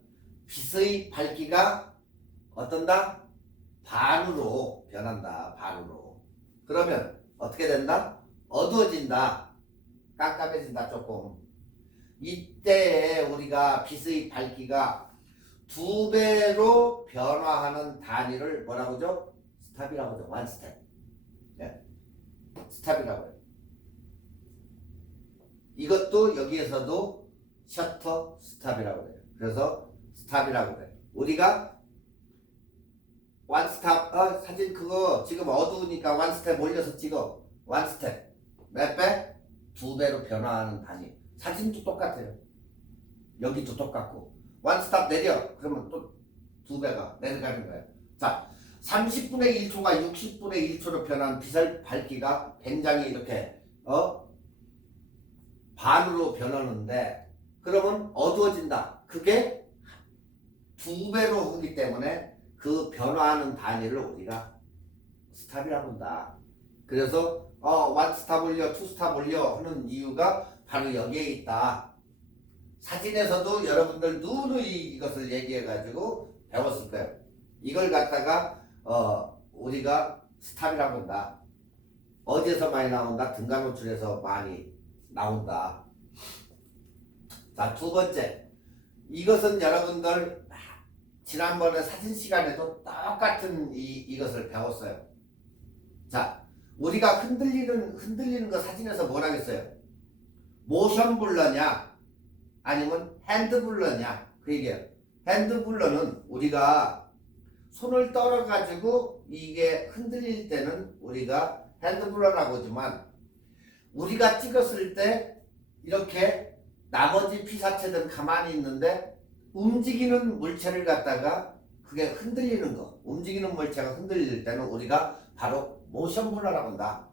빛의 밝기가 어떤다? 반으로 변한다. 반으로. 그러면 어떻게 된다? 어두워진다. 깜깜해진다 조금. 이때에 우리가 빛의 밝기가 2배로 변화하는 단위를 뭐라고 하죠? 스탑이라고 하죠. 원 스텝. 네. 스탑이라고 해요. 이것도 여기에서도 셔터 스탑이라고 해요. 그래서 스탑이라고 해요. 우리가 원 스탑, 사진 그거 지금 어두우니까 원 스텝 올려서 찍어. 원 스텝. 몇 배? 2배로 변화하는 단위. 사진도 똑같아요. 여기도 똑같고. 원 스탑 내려. 그러면 또 2배가 내려가는 거예요. 자, 30분의 1초가 60분의 1초로 변한 빛의 밝기가 굉장히 이렇게 반으로 변하는데 그러면 어두워진다. 그게 2배로 오기 때문에 그 변화하는 단위를 우리가 스탑이라고 한다. 그래서 원 스탑 올려, 투 스탑 올려 하는 이유가 바로 여기에 있다. 사진에서도 여러분들 누누이 이것을 얘기해가지고 배웠을 거예요. 이걸 갖다가 우리가 스탑이라고 한다. 어디에서 많이 나온다? 등가노출에서 많이 나온다. 자, 두 번째. 이것은 여러분들 지난번에 사진 시간에도 똑같은 이것을 배웠어요. 자, 우리가 흔들리는 거 사진에서 뭐라고 했어요? 모션 블러냐 아니면 핸드 블러냐 그 얘기예요. 핸드 블러는 우리가 손을 떨어 가지고 이게 흔들릴 때는 우리가 핸드 블러라고 하지만 우리가 찍었을 때 이렇게 나머지 피사체들은 가만히 있는데 움직이는 물체를 갖다가 그게 흔들리는 거, 움직이는 물체가 흔들릴 때는 우리가 바로 모션 블러라고 한다.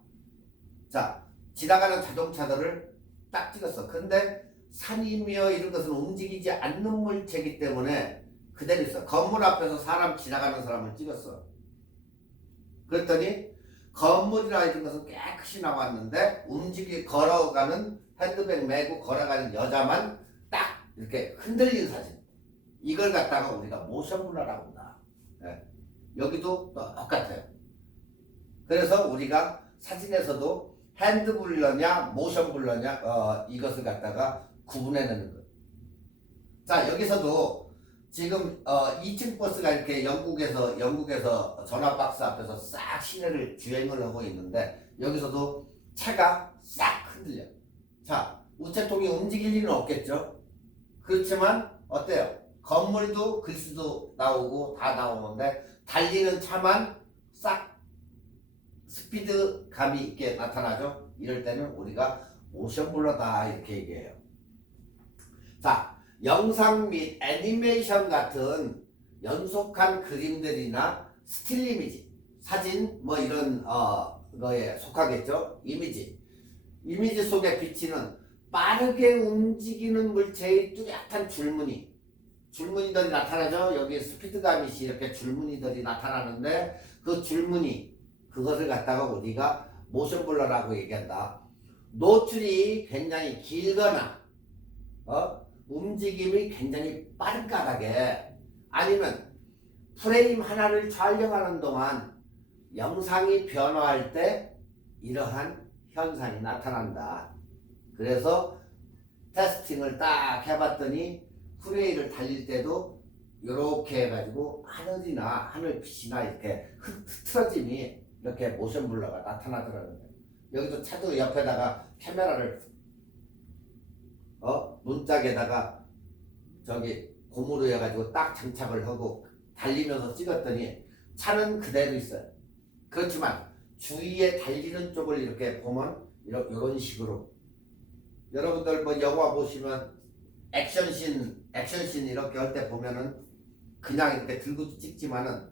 자, 지나가는 자동차들을 딱 찍었어. 근데 산이며 이런 것은 움직이지 않는 물체이기 때문에 그대로 있어. 건물 앞에서 사람 지나가는 사람을 찍었어. 그랬더니 건물이나 이런 것은 깨끗이 나왔는데 걸어가는 핸드백 메고 걸어가는 여자만 딱 이렇게 흔들리는 사진. 이걸 갖다가 우리가 모션 블러라고 한다. 네. 여기도 똑같아요. 그래서 우리가 사진에서도 핸드 블러냐 모션 블러냐 이것을 갖다가 구분해내는 거예요. 자, 여기서도 지금 2층 버스가 이렇게 영국에서 전화박스 앞에서 싹 시내를 주행을 하고 있는데 여기서도 차가 싹 흔들려. 자, 우체통이 움직일 일은 없겠죠. 그렇지만 어때요? 건물도 글씨도 나오고 다 나오는데 달리는 차만 싹 스피드감이 있게 나타나죠. 이럴 때는 우리가 모션 블러다 이렇게 얘기해요. 자, 영상 및 애니메이션 같은 연속한 그림들이나 스틸 이미지, 사진 뭐 이런 거에 속하겠죠. 이미지 속에 비치는 빠르게 움직이는 물체의 뚜렷한 줄무늬들이 나타나죠. 여기 스피드감이 이렇게 줄무늬들이 나타나는데 그 줄무늬 그것을 갖다가 우리가 모션 블러라고 얘기한다. 노출이 굉장히 길거나 움직임이 굉장히 빠른 까닭에 아니면 프레임 하나를 촬영하는 동안 영상이 변화할 때 이러한 현상이 나타난다. 그래서 테스팅을 딱 해봤더니 프레임을 달릴 때도 이렇게 해가지고 하늘빛이나 이렇게 흐트러짐이 이렇게 모션 블러가 나타나더라고요. 여기도 차도 옆에다가 카메라를 문짝에다가 저기 고무로 해가지고 딱 장착을 하고 달리면서 찍었더니 차는 그대로 있어요. 그렇지만 주위에 달리는 쪽을 이렇게 보면 이런 식으로 여러분들 뭐 영화 보시면 액션씬 이렇게 할 때 보면은 그냥 이렇게 들고 찍지만은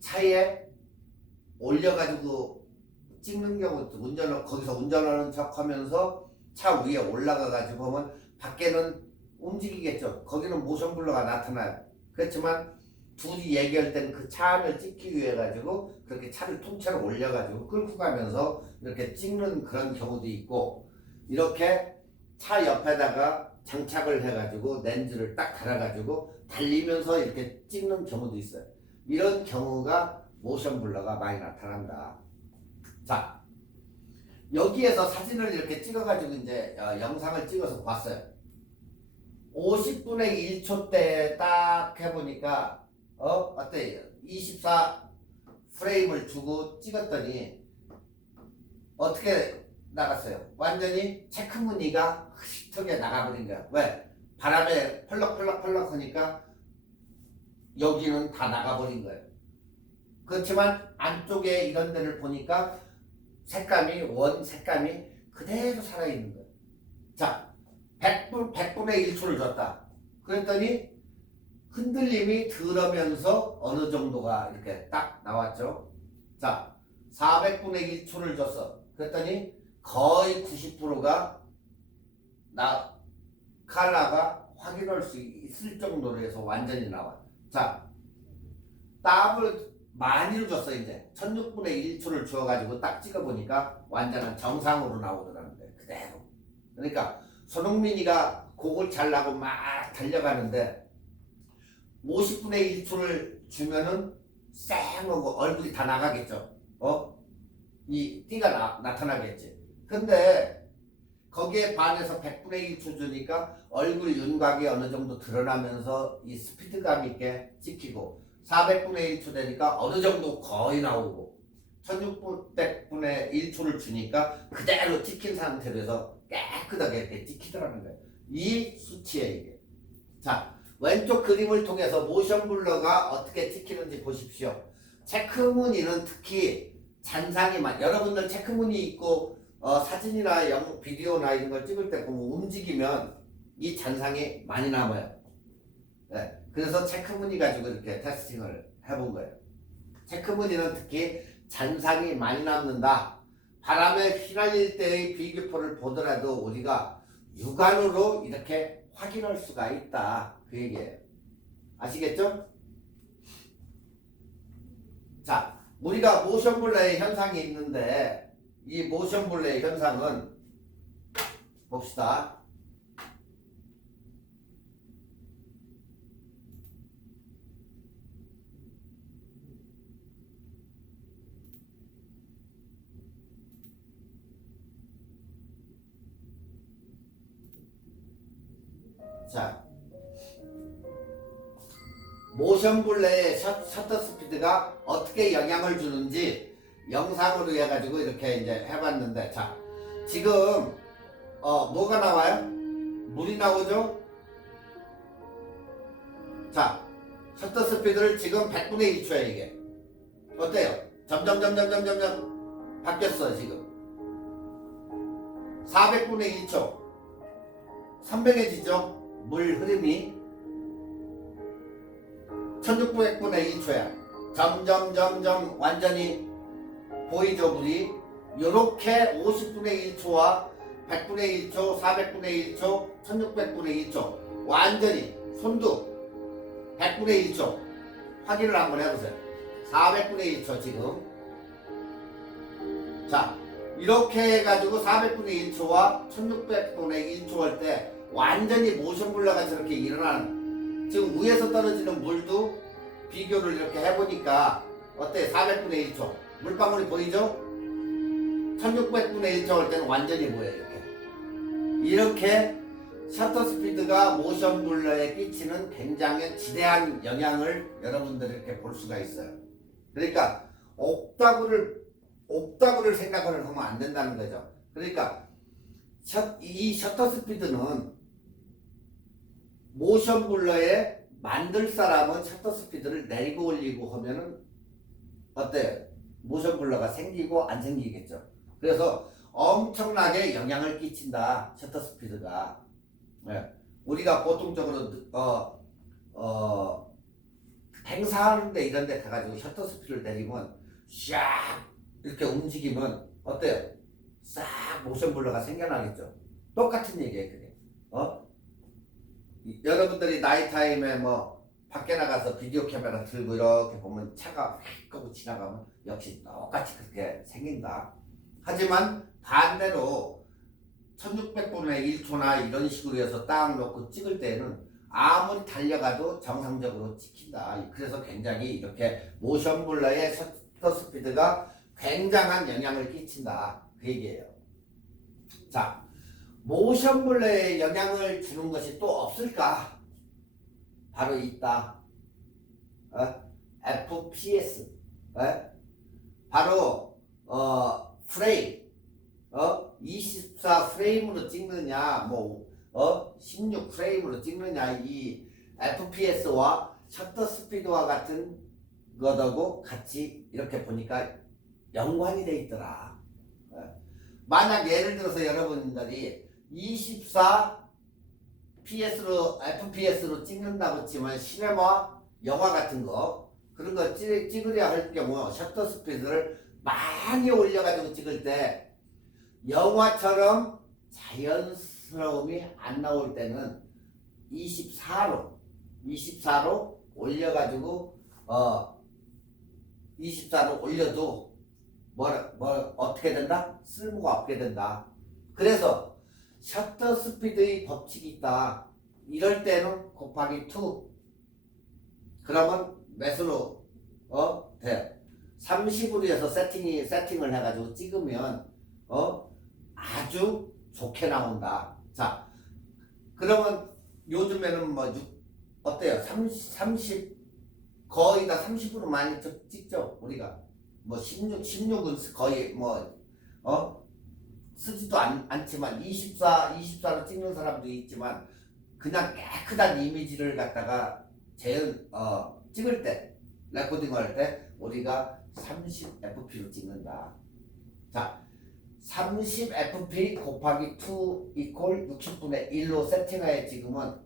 차에 올려가지고 찍는 경우 거기서 운전하는 척하면서 차 위에 올라가 가지고 보면 밖에는 움직이겠죠. 거기는 모션 블러가 나타나요. 그렇지만 둘이 얘기할 때는 그 차 안을 찍기 위해 가지고 그렇게 차를 통째로 올려 가지고 끌고 가면서 이렇게 찍는 그런 경우도 있고, 이렇게 차 옆에다가 장착을 해 가지고 렌즈를 딱 달아 가지고 달리면서 이렇게 찍는 경우도 있어요. 이런 경우가 모션 블러가 많이 나타난다. 자, 여기에서 사진을 이렇게 찍어 가지고 이제 영상을 찍어서 봤어요. 50분의 1초 때 딱 해보니까 어때요? 24 프레임을 주고 찍었더니 어떻게 나갔어요? 완전히 체크무늬가 흐릿하게 나가버린 거야. 왜? 바람에 펄럭펄럭 하니까 여기는 다 나가버린 거예요. 그렇지만 안쪽에 이런 데를 보니까 원 색감이 그대로 살아있는 거예요. 자, 100분의 1초를 줬다. 그랬더니 흔들림이 덜하면서 어느 정도가 이렇게 딱 나왔죠. 자, 400분의 1초를 줬어. 그랬더니 거의 90%가 컬러가 확인할 수 있을 정도로 해서 완전히 나와. 자, 더블 많이를 줬어. 이제 1600분의 1초를 주어가지고 딱 찍어보니까 완전한 정상으로 나오더라는데 그대로. 그러니까 손흥민이가 곡을 잘 나고 막 달려가는데 50분의 1초를 주면은 쌩하고 얼굴이 다 나가겠죠. 이 띠가 나타나겠지. 근데 거기에 반해서 100분의 1초 주니까 얼굴 윤곽이 어느 정도 드러나면서 이 스피드감 있게 찍히고, 400분의 1초 되니까 어느 정도 거의 나오고, 1600분의 1초를 주니까 그대로 찍힌 상태로 해서 깨끗하게 이렇게 찍히더라는 거예요. 이 수치에 이게. 자, 왼쪽 그림을 통해서 모션 블러가 어떻게 찍히는지 보십시오. 체크무늬는 특히 잔상이 여러분들 체크무늬 있고 사진이나 비디오나 이런 걸 찍을 때 보면 움직이면 이 잔상이 많이 남아요. 네, 그래서 체크무늬 가지고 이렇게 테스팅을 해본 거예요. 체크무늬는 특히 잔상이 많이 남는다. 바람에 휘날릴 때의 비교표를 보더라도 우리가 육안으로 이렇게 확인할 수가 있다. 그 얘기예요. 아시겠죠? 자, 우리가 모션 블러의 현상이 있는데 이 모션 블러의 현상은 봅시다. 자, 모션 블러의 셔터 스피드가 어떻게 영향을 주는지 영상으로 해가지고 이렇게 이제 해봤는데, 자, 지금 뭐가 나와요? 물이 나오죠? 자, 셔터 스피드를 지금 100분의 1초야 이게. 어때요? 점점 바뀌었어 지금. 400분의 1초 선명해지죠? 물 흐름이. 1600분의 1초야. 점점 완전히 보이죠 물이. 요렇게 50분의 1초와 100분의 1초, 400분의 1초, 1600분의 1초 완전히 손도 100분의 1초 확인을 한번 해보세요. 400분의 1초 지금. 자, 이렇게 해가지고 400분의 1초와 1600분의 1초 할 때 완전히 모션 블러가 저렇게 일어나는, 지금 위에서 떨어지는 물도 비교를 이렇게 해보니까 어때? 400분의 1초 물방울이 보이죠? 1600분의 1초 할 때는 완전히 보여요. 이렇게 셔터 스피드가 모션 블러에 끼치는 굉장히 지대한 영향을 여러분들이 이렇게 볼 수가 있어요. 그러니까 옥타브를 생각을 하면 안 된다는 거죠. 그러니까 이 셔터 스피드는 모션 블러에 만들 사람은 셔터 스피드를 내리고 올리고 하면은 어때요? 모션 블러가 생기고 안 생기겠죠. 그래서 엄청나게 영향을 끼친다, 셔터 스피드가. 네. 우리가 보통적으로 행사하는데 이런 데 가가지고 셔터 스피드를 내리면 샥 이렇게 움직이면 어때요? 싹 모션 블러가 생겨나겠죠. 똑같은 얘기예요, 그게. 여러분들이 나이 타임에 뭐 밖에 나가서 비디오 카메라 들고 이렇게 보면 차가 휙 하고 지나가면 역시 똑같이 그렇게 생긴다. 하지만 반대로 1600분의 1초나 이런 식으로 해서 딱 놓고 찍을 때는 아무리 달려가도 정상적으로 찍힌다. 그래서 굉장히 이렇게 모션 블러의 셔터 스피드가 굉장한 영향을 끼친다. 그 얘기예요. 자, 모션 블러에 영향을 주는 것이 또 없을까? 바로 있다. FPS. 바로 프레임. 24 프레임으로 찍느냐, 16 프레임으로 찍느냐, 이 FPS와 셔터 스피드와 같은 것하고 같이 이렇게 보니까 연관이 돼 있더라. 만약 예를 들어서 여러분들이 24 FPS로 찍는다고 치면 시네마 영화 같은 거 그런 거 찍으려 할 경우 셔터 스피드를 많이 올려가지고 찍을 때 영화처럼 자연스러움이 안 나올 때는 24로 올려가지고 24로 올려도 어떻게 된다? 쓸모가 없게 된다. 그래서 셔터 스피드의 법칙이 있다. 이럴 때는 곱하기 2. 그러면 몇으로 돼? 30으로 해서 세팅을 해가지고 찍으면 아주 좋게 나온다. 자, 그러면 요즘에는 어때요? 30 거의 다 30으로 많이 찍죠. 우리가 16은 거의 쓰지도 않지만 24로 찍는 사람도 있지만 그냥 깨끗한 이미지를 갖다가 찍을 때 레코딩 할 때 우리가 30fp로 찍는다. 자, 30fp 곱하기 2 이퀄 60분의 1로 세팅하여 찍으면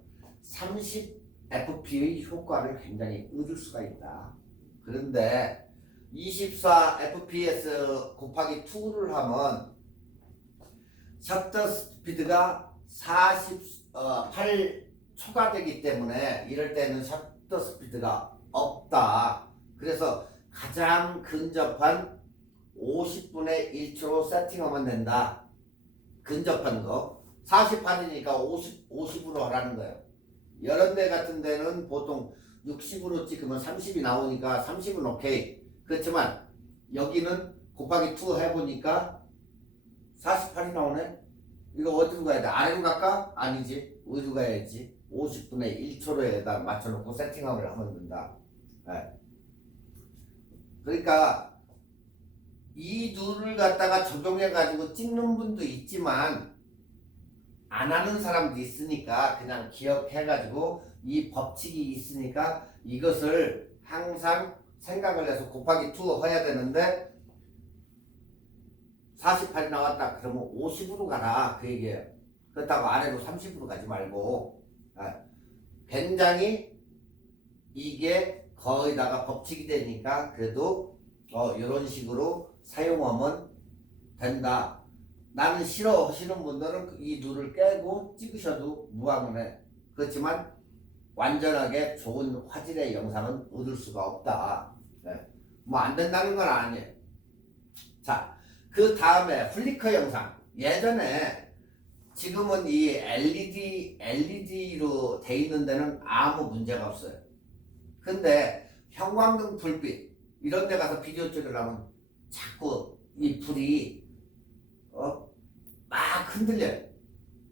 30fp의 효과를 굉장히 얻을 수가 있다. 그런데 24fps 곱하기 2를 하면 셔터 스피드가 48 초과되기 때문에 이럴 때는 셔터 스피드가 없다. 그래서 가장 근접한 50분의 1초로 세팅하면 된다. 근접한 거. 48이니까 50으로 하라는 거예요. 여러 데 같은 데는 보통 60으로 찍으면 30이 나오니까 30은 오케이. 그렇지만 여기는 곱하기 2 해보니까 48이 나오네. 이거 어디로 가야 돼? 아래로 갈까? 아니지. 어디로 가야지? 50분의 1초로에다 맞춰놓고 세팅을 하면 된다. 그러니까 이 룰을 갖다가 적용해가지고 찍는 분도 있지만 안 하는 사람도 있으니까 그냥 기억해가지고 이 법칙이 있으니까 이것을 항상 생각을 해서 곱하기 2 해야 되는데 48이 나왔다 그러면 50으로 가라 그 얘기예요. 그렇다고 아래로 30으로 가지 말고 굉장히 이게 거의다가 법칙이 되니까 그래도 이런 식으로 사용하면 된다. 나는 싫어 하시는 분들은 이 룰을 깨고 찍으셔도 무방해. 그렇지만 완전하게 좋은 화질의 영상은 얻을 수가 없다. 안 된다는 건 아니에요. 자, 그 다음에 플리커 영상. 예전에 지금은 이 LED로 돼 있는 데는 아무 문제가 없어요. 근데 형광등 불빛 이런 데 가서 비디오 찍으려면 자꾸 이 불이 막 흔들려요.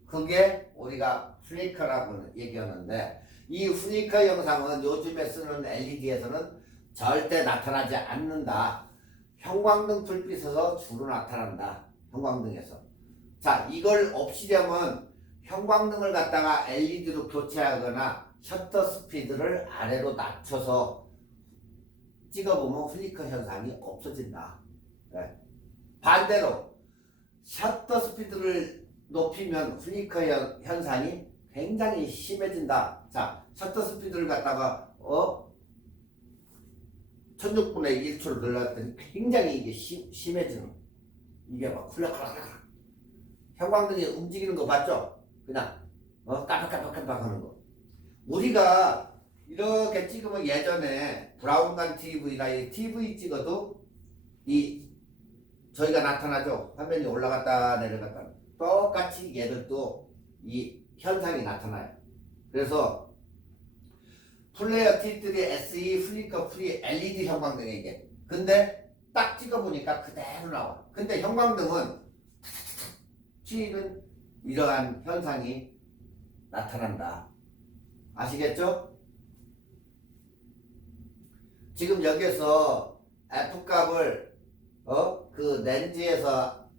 그게 우리가 플리커라고 얘기하는데 이 플리커 영상은 요즘에 쓰는 LED에서는 절대 나타나지 않는다. 형광등 불빛에서 주로 나타난다. 형광등에서. 자, 이걸 없이려면 형광등을 갖다가 LED로 교체하거나 셔터 스피드를 아래로 낮춰서 찍어보면 플리커 현상이 없어진다. 반대로 셔터 스피드를 높이면 플리커 현상이 굉장히 심해진다. 자, 셔터 스피드를 갖다가 1600분의 1초로 늘렸더니 굉장히 이게 심해지는. 이게 막 훌락훌락훌락. 형광등이 움직이는 거 봤죠? 그냥 깜빡깜빡깜빡 하는 거. 우리가 이렇게 찍으면 예전에 브라운관 TV나 이 TV 찍어도 이 저희가 나타나죠. 화면이 올라갔다 내려갔다. 똑같이 얘들도 이 현상이 나타나요. 그래서 플레이어 T3 SE 플리커 프리 LED 형광등이 이게. 근데 딱 찍어보니까 그대로 나와. 근데 형광등은 튀는 이러한 현상이 나타난다. 아시겠죠? 지금 여기서 F값을 그 렌즈에서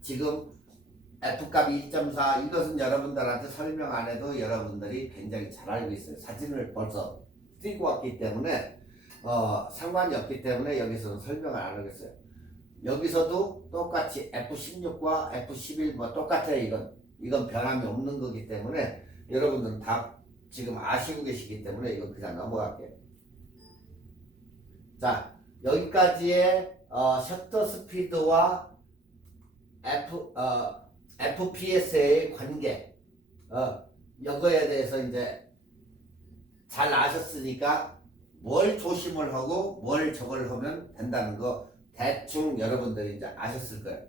지금 F값 2.4 이것은 여러분들한테 설명 안 해도 여러분들이 굉장히 잘 알고 있어요. 사진을 벌써 띄고 왔기 때문에 상관이 없기 때문에 여기서는 설명을 안 하겠어요. 여기서도 똑같이 F16과 F11 뭐 똑같아요. 이건 변함이 없는 거기 때문에 여러분들은 다 지금 아시고 계시기 때문에 이건 그냥 넘어갈게요. 자, 여기까지의 셔터 스피드와 FPS의 관계 이거에 대해서 이제 잘 아셨으니까 뭘 조심을 하고 뭘 저걸 하면 된다는 거 대충 여러분들이 이제 아셨을 거예요.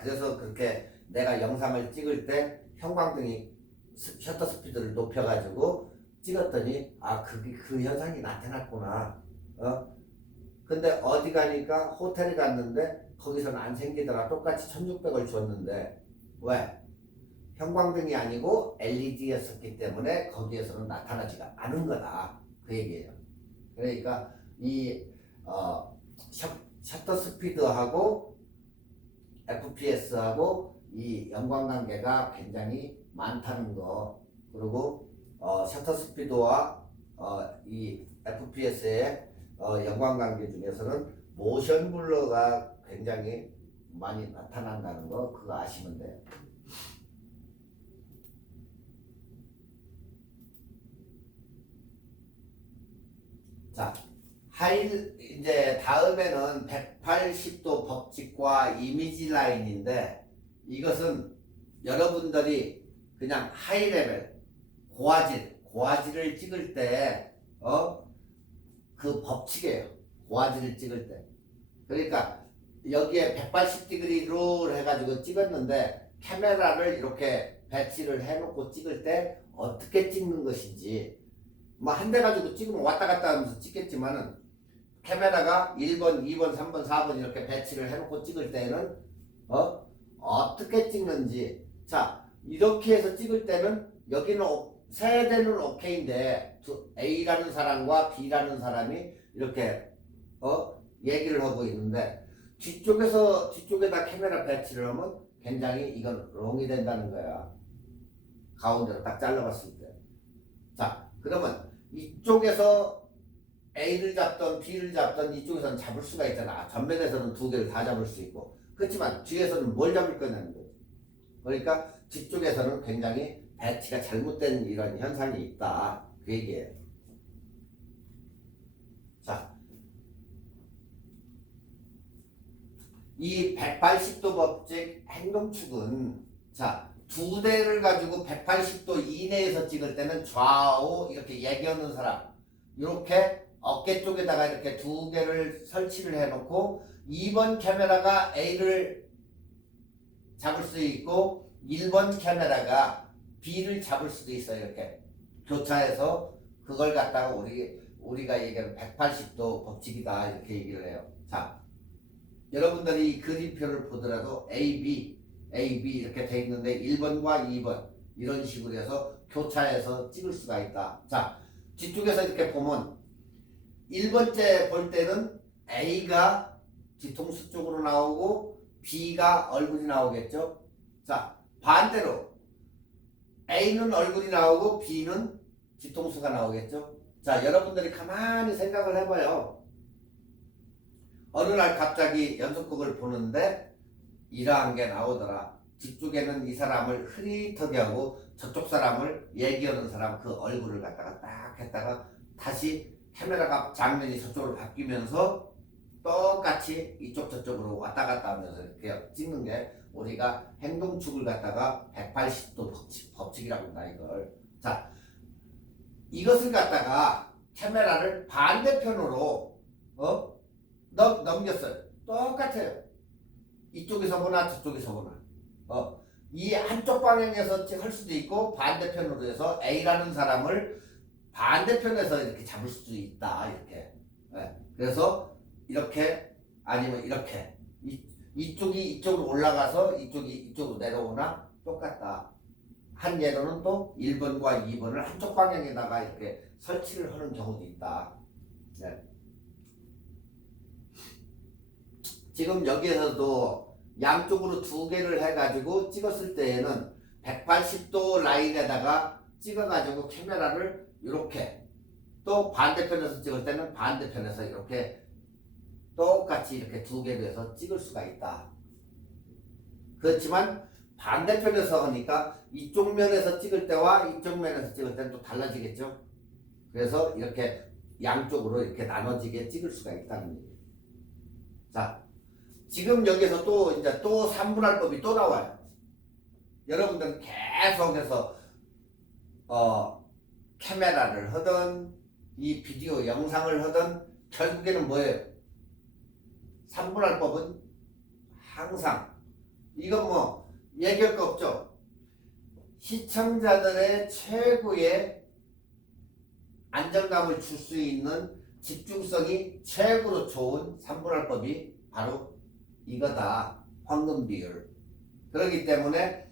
그래서 그렇게 내가 영상을 찍을 때 형광등이 셔터 스피드를 높여가지고 찍었더니 그게 그 현상이 나타났구나. 근데 어디 가니까 호텔에 갔는데 거기서는 안 생기더라. 똑같이 1600을 줬는데 왜? 형광등이 아니고 LED였었기 때문에 거기에서는 나타나지가 않은 거다. 그 얘기예요. 그러니까 이 셔터 스피드하고 FPS하고 이 연관관계가 굉장히 많다는 거. 그리고 셔터 스피드와 이 FPS의 연관관계 중에서는 모션 블러가 굉장히 많이 나타난다는 거 그거 아시면 돼요. 자, 이제 다음에는 180도 법칙과 이미지 라인인데 이것은 여러분들이 그냥 하이 레벨 고화질을 찍을 때 그 법칙이에요. 고화질을 찍을 때. 그러니까 여기에 180디그리로 해가지고 찍었는데 카메라를 이렇게 배치를 해놓고 찍을 때 어떻게 찍는 것인지 뭐 한 대 가지고 찍으면 왔다 갔다 하면서 찍겠지만은 카메라가 1번, 2번, 3번, 4번 이렇게 배치를 해놓고 찍을 때는 어떻게 찍는지. 자, 이렇게 해서 찍을 때는 여기는 세 대는 오케이인데 A라는 사람과 B라는 사람이 이렇게 얘기를 하고 있는데 뒤쪽에다 카메라 배치를 하면 굉장히 이건 롱이 된다는 거야. 가운데로 딱 잘라봤을 때. 자, 그러면 이쪽에서 A를 잡던 B를 잡던 이쪽에서는 잡을 수가 있잖아. 전면에서는 두 개를 다 잡을 수 있고. 그렇지만 뒤에서는 뭘 잡을 거냐는 거지. 그러니까 뒤쪽에서는 굉장히 배치가 잘못된 이런 현상이 있다. 그 얘기예요. 자, 이 180도 법칙 행동축은 자, 두 대를 가지고 180도 이내에서 찍을 때는 좌우 이렇게 얘기하는 사람 이렇게 어깨 쪽에다가 이렇게 두 개를 설치를 해놓고 2번 카메라가 A를 잡을 수 있고 1번 카메라가 B를 잡을 수도 있어요. 이렇게 교차해서 그걸 갖다가 우리가 얘기하는 180도 법칙이다 이렇게 얘기를 해요. 자, 여러분들이 이 그림표를 보더라도 A, B 이렇게 돼 있는데 1번과 2번 이런 식으로 해서 교차해서 찍을 수가 있다. 자, 뒤쪽에서 이렇게 보면 1번째 볼 때는 A가 뒤통수 쪽으로 나오고 B가 얼굴이 나오겠죠. 자, 반대로 A는 얼굴이 나오고 B는 뒤통수가 나오겠죠. 자, 여러분들이 가만히 생각을 해봐요. 어느 날 갑자기 연속극을 보는데 이러한 게 나오더라. 뒤쪽에는 이 사람을 흐릿하게 하고 저쪽 사람을 얘기하는 사람 그 얼굴을 갖다가 딱 했다가 다시 카메라가 장면이 저쪽으로 바뀌면서 똑같이 이쪽 저쪽으로 왔다 갔다 하면서 이렇게 찍는 게 우리가 행동축을 갖다가 180도 법칙이라고 한다 이걸. 자, 이것을 갖다가 카메라를 반대편으로 넘겼어요. 똑같아요. 이쪽에서 보나 저쪽에서 보나. 이 한쪽 방향에서 할 수도 있고 반대편으로 해서 A라는 사람을 반대편에서 이렇게 잡을 수도 있다 이렇게. 그래서 이렇게 아니면 이렇게 이쪽이 이쪽으로 올라가서 이쪽이 이쪽으로 내려오나 똑같다. 한 예로는 또 1번과 2번을 한쪽 방향에다가 이렇게 설치를 하는 경우도 있다. 지금 여기에서도 양쪽으로 두 개를 해가지고 찍었을 때에는 180도 라인에다가 찍어가지고 카메라를 이렇게 또 반대편에서 찍을 때는 반대편에서 이렇게 똑같이 이렇게 두 개로 해서 찍을 수가 있다. 그렇지만 반대편에서 하니까 이쪽 면에서 찍을 때와 이쪽 면에서 찍을 때는 또 달라지겠죠. 그래서 이렇게 양쪽으로 이렇게 나눠지게 찍을 수가 있다는 얘기예요. 자, 지금 여기서 또 이제 또 3분할법이 또 나와요. 여러분들은 계속해서 카메라를 하든 이 비디오 영상을 하든 결국에는 뭐예요? 3분할법은 항상 이건 뭐 얘기할 거 없죠. 시청자들의 최고의 안정감을 줄 수 있는 집중성이 최고로 좋은 3분할법이 바로 이거다. 황금 비율. 그렇기 때문에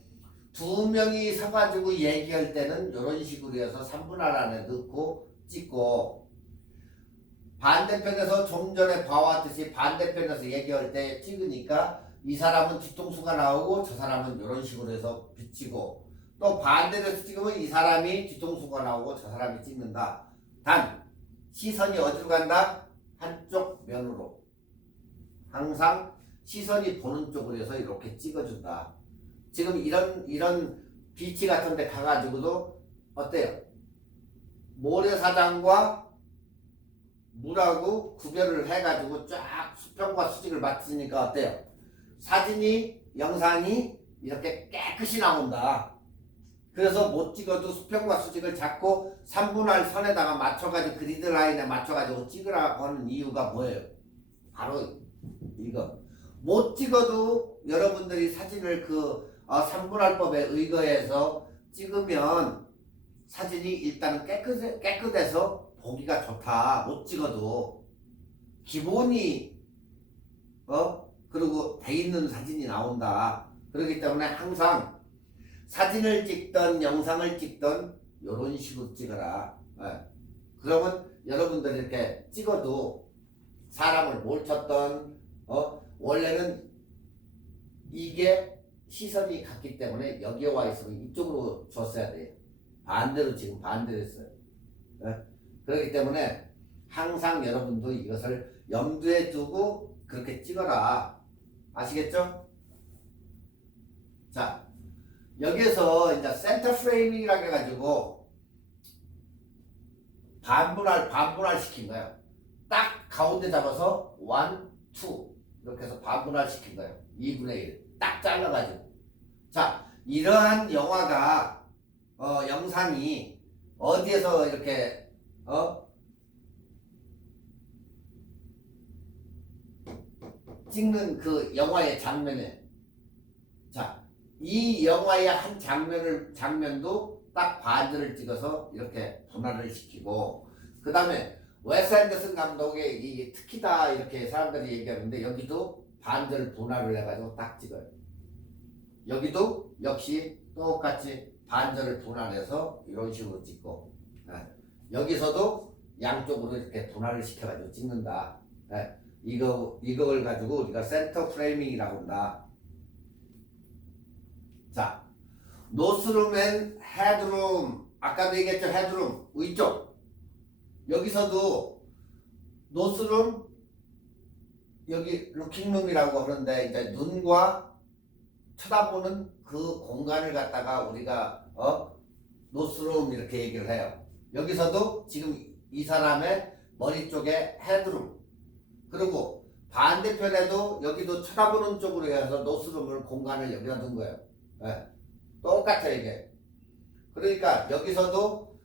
두 명이 서가지고 얘기할 때는 이런 식으로 해서 3분할 안에 넣고 찍고, 반대편에서 좀 전에 봐왔듯이 반대편에서 얘기할 때 찍으니까 이 사람은 뒤통수가 나오고 저 사람은 이런 식으로 해서 비치고, 또 반대로 찍으면 이 사람이 뒤통수가 나오고 저 사람이 찍는다. 단 시선이 어디로 간다? 한쪽 면으로. 항상 시선이 보는 쪽으로 해서 이렇게 찍어준다. 지금 이런 비치 같은 데 가가지고도 어때요? 모래사장과 물하고 구별을 해가지고 쫙 수평과 수직을 맞추니까 어때요? 사진이, 영상이 이렇게 깨끗이 나온다. 그래서 못 찍어도 수평과 수직을 잡고 3분할 선에다가 맞춰가지고 그리드 라인에 맞춰가지고 찍으라고 하는 이유가 뭐예요? 바로 이거. 못 찍어도 여러분들이 사진을 그 3분할법에 의거해서 찍으면 사진이 일단은 깨끗해서 보기가 좋다. 못 찍어도 기본이 그리고 돼 있는 사진이 나온다. 그렇기 때문에 항상 사진을 찍던 영상을 찍던 이런 식으로 찍어라. 그러면 여러분들이 이렇게 찍어도 사람을 못 쳤던 원래는 이게 시선이 같기 때문에 여기에 와 있으면 이쪽으로 줬어야 돼요. 반대로 지금 반대로 했어요. 그렇기 때문에 항상 여러분도 이것을 염두에 두고 그렇게 찍어라. 아시겠죠? 자, 여기에서 이제 센터 프레이밍이라고 해가지고 반분할 시킨 거예요. 딱 가운데 잡아서 1, 2 이렇게 해서 반분할 시킨 거예요. 2분의 1 딱 잘라가지고. 자, 이러한 영화가 영상이 어디에서 이렇게 찍는 그 영화의 장면에, 자, 이 영화의 한 장면도 딱 반절을 찍어서 이렇게 분할을 시키고, 그 다음에 웨스 앤더슨 감독의 이 특히다 이렇게 사람들이 얘기하는데 여기도 반절 분할을 해가지고 딱 찍어요. 여기도 역시 똑같이 반절을 분할해서 이런 식으로 찍고, 여기서도 양쪽으로 이렇게 분할을 시켜가지고 찍는다. 이걸 가지고 우리가 센터 프레이밍이라고 한다. 자, 노스룸 앤 헤드룸. 아까도 얘기했죠. 헤드룸 위쪽. 여기서도 노스룸, 여기 루킹룸이라고 하는데 이제 눈과 쳐다보는 그 공간을 갖다가 우리가 노스룸 이렇게 얘기를 해요. 여기서도 지금 이 사람의 머리 쪽에 헤드룸, 그리고 반대편에도 여기도 쳐다보는 쪽으로 해서 노스룸을 공간을 여기다 둔 거예요. 예. 똑같아 이게. 그러니까 여기서도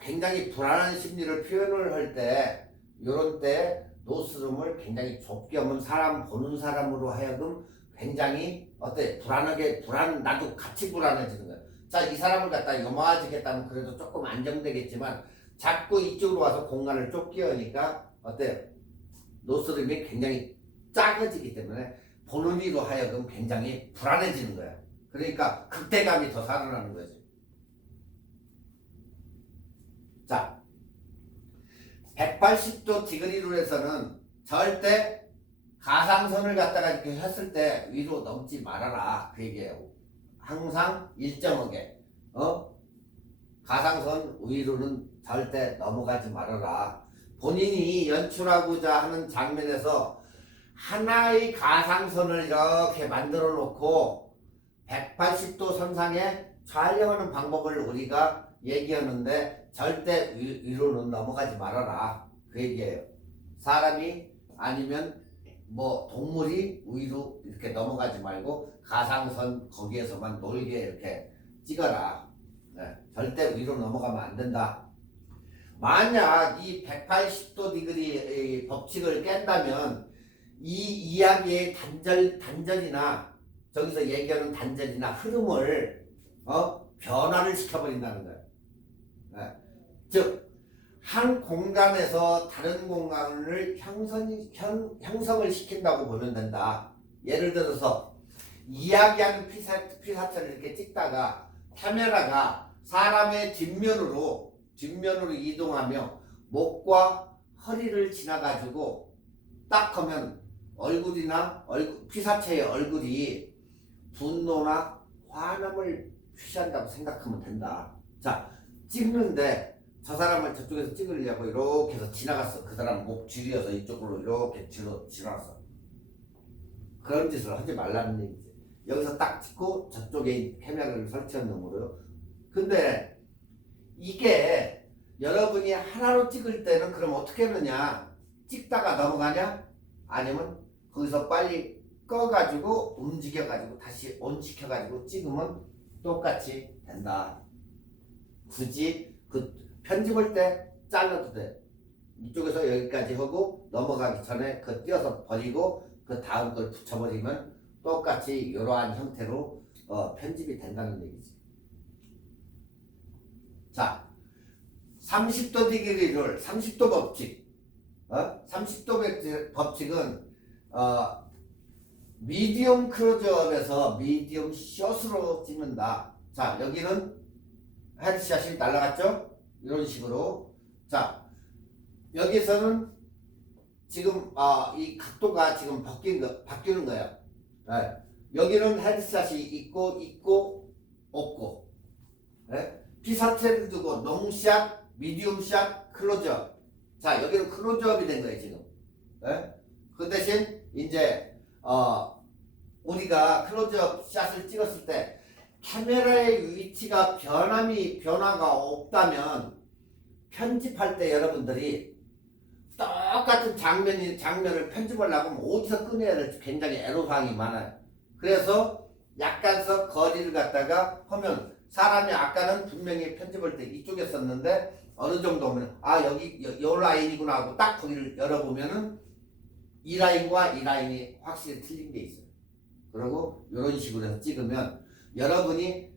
굉장히 불안한 심리를 표현을 할 때 요런 때 노스룸을 굉장히 좁게 하면 사람 보는 사람으로 하여금 굉장히 불안하게 나도 같이 불안해지는 거예요. 자, 이 사람을 갖다 염화지겠다면 그래도 조금 안정되겠지만 자꾸 이쪽으로 와서 공간을 좁게 하니까 노스룸이 굉장히 작아지기 때문에 보는 이로 하여금 굉장히 불안해지는 거야. 그러니까 극대감이 더 살아나는 거지. 자, 180도 디그리룰에서는 절대 가상선을 갖다가 이렇게 했을 때 위로 넘지 말아라 그 얘기예요. 항상 일정하게 가상선 위로는 절대 넘어가지 말아라. 본인이 연출하고자 하는 장면에서 하나의 가상선을 이렇게 만들어 놓고 180도 선상에 촬영하는 방법을 우리가 얘기하는데 절대 위로는 넘어가지 말아라 그 얘기예요. 사람이 아니면 뭐 동물이 위로 이렇게 넘어가지 말고 가상선 거기에서만 놀게 이렇게 찍어라. 네, 절대 위로 넘어가면 안 된다. 만약 이 180도 디그리 법칙을 깬다면 이 이야기의 단절이나 저기서 얘기하는 단절이나 흐름을 변화를 시켜버린다는 거예요. 네. 즉, 한 공간에서 다른 공간을 형성을 시킨다고 보면 된다. 예를 들어서 이야기하는 피사체를 이렇게 찍다가 카메라가 사람의 뒷면으로 이동하며 목과 허리를 지나가지고 딱 하면 피사체의 얼굴이 분노나 화남을 표시한다고 생각하면 된다. 자, 찍는데 저 사람을 저쪽에서 찍으려고 이렇게 해서 지나갔어. 그 사람 목 줄여서 이쪽으로 이렇게 지나갔어. 그런 짓을 하지 말라는 얘기지. 여기서 딱 찍고 저쪽에 카메라를 설치한 놈으로요. 근데 이게 여러분이 하나로 찍을 때는 그럼 어떻게 하느냐? 찍다가 넘어가냐? 아니면 거기서 빨리 꺼가지고 움직여가지고 다시 온 시켜가지고 찍으면 똑같이 된다. 굳이 편집할 때 잘라도 돼. 이쪽에서 여기까지 하고 넘어가기 전에 띄어서 버리고 그 다음 걸 붙여버리면 똑같이 이러한 형태로 편집이 된다는 얘기지. 자, 30도 디그리를 30도 법칙. 30도 법칙은 미디엄 클로즈업에서 미디엄 숏으로 찍는다. 자, 여기는 헤드샷이 날아갔죠? 이런 식으로. 자, 여기서는 지금 이 각도가 지금 바뀌는 거예요. 네. 여기는 헤드샷이 있고 없고. 네? 피사체를 두고 롱샷, 미디움샷, 클로즈업. 자, 여기는 클로즈업이 된 거예요 지금. 네? 그 대신 이제 우리가 클로즈업 샷을 찍었을 때 카메라의 위치가 변화가 없다면 편집할 때 여러분들이 똑같은 장면을 편집하려고 하면 어디서 꺼내야 될지 굉장히 애로사항이 많아요. 그래서 약간서 거리를 갖다가 하면 사람이 아까는 분명히 편집할 때 이쪽에 썼는데 어느 정도 오면 여기 요 라인이구나 하고 딱 거기를 열어보면은 이 라인과 이 라인이 확실히 틀린 게 있어요. 그리고 이런 식으로 해서 찍으면 여러분이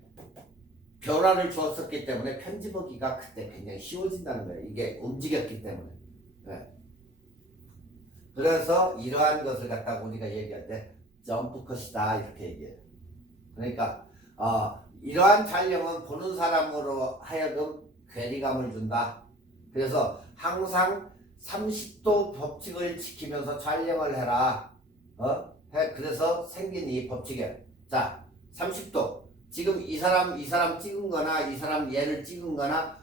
변화를 주었었기 때문에 편집하기가 그때 굉장히 쉬워진다는 거예요. 이게 움직였기 때문에. 네. 그래서 이러한 것을 갖다가 우리가 얘기할 때 점프컷이다 이렇게 얘기해요. 그러니까 이러한 촬영은 보는 사람으로 하여금 괴리감을 준다. 그래서 항상 30도 법칙을 지키면서 촬영을 해라. 그래서 생긴 이 법칙이에요. 자, 30도. 지금 이 사람 찍은 거나 이 사람 얘를 찍은 거나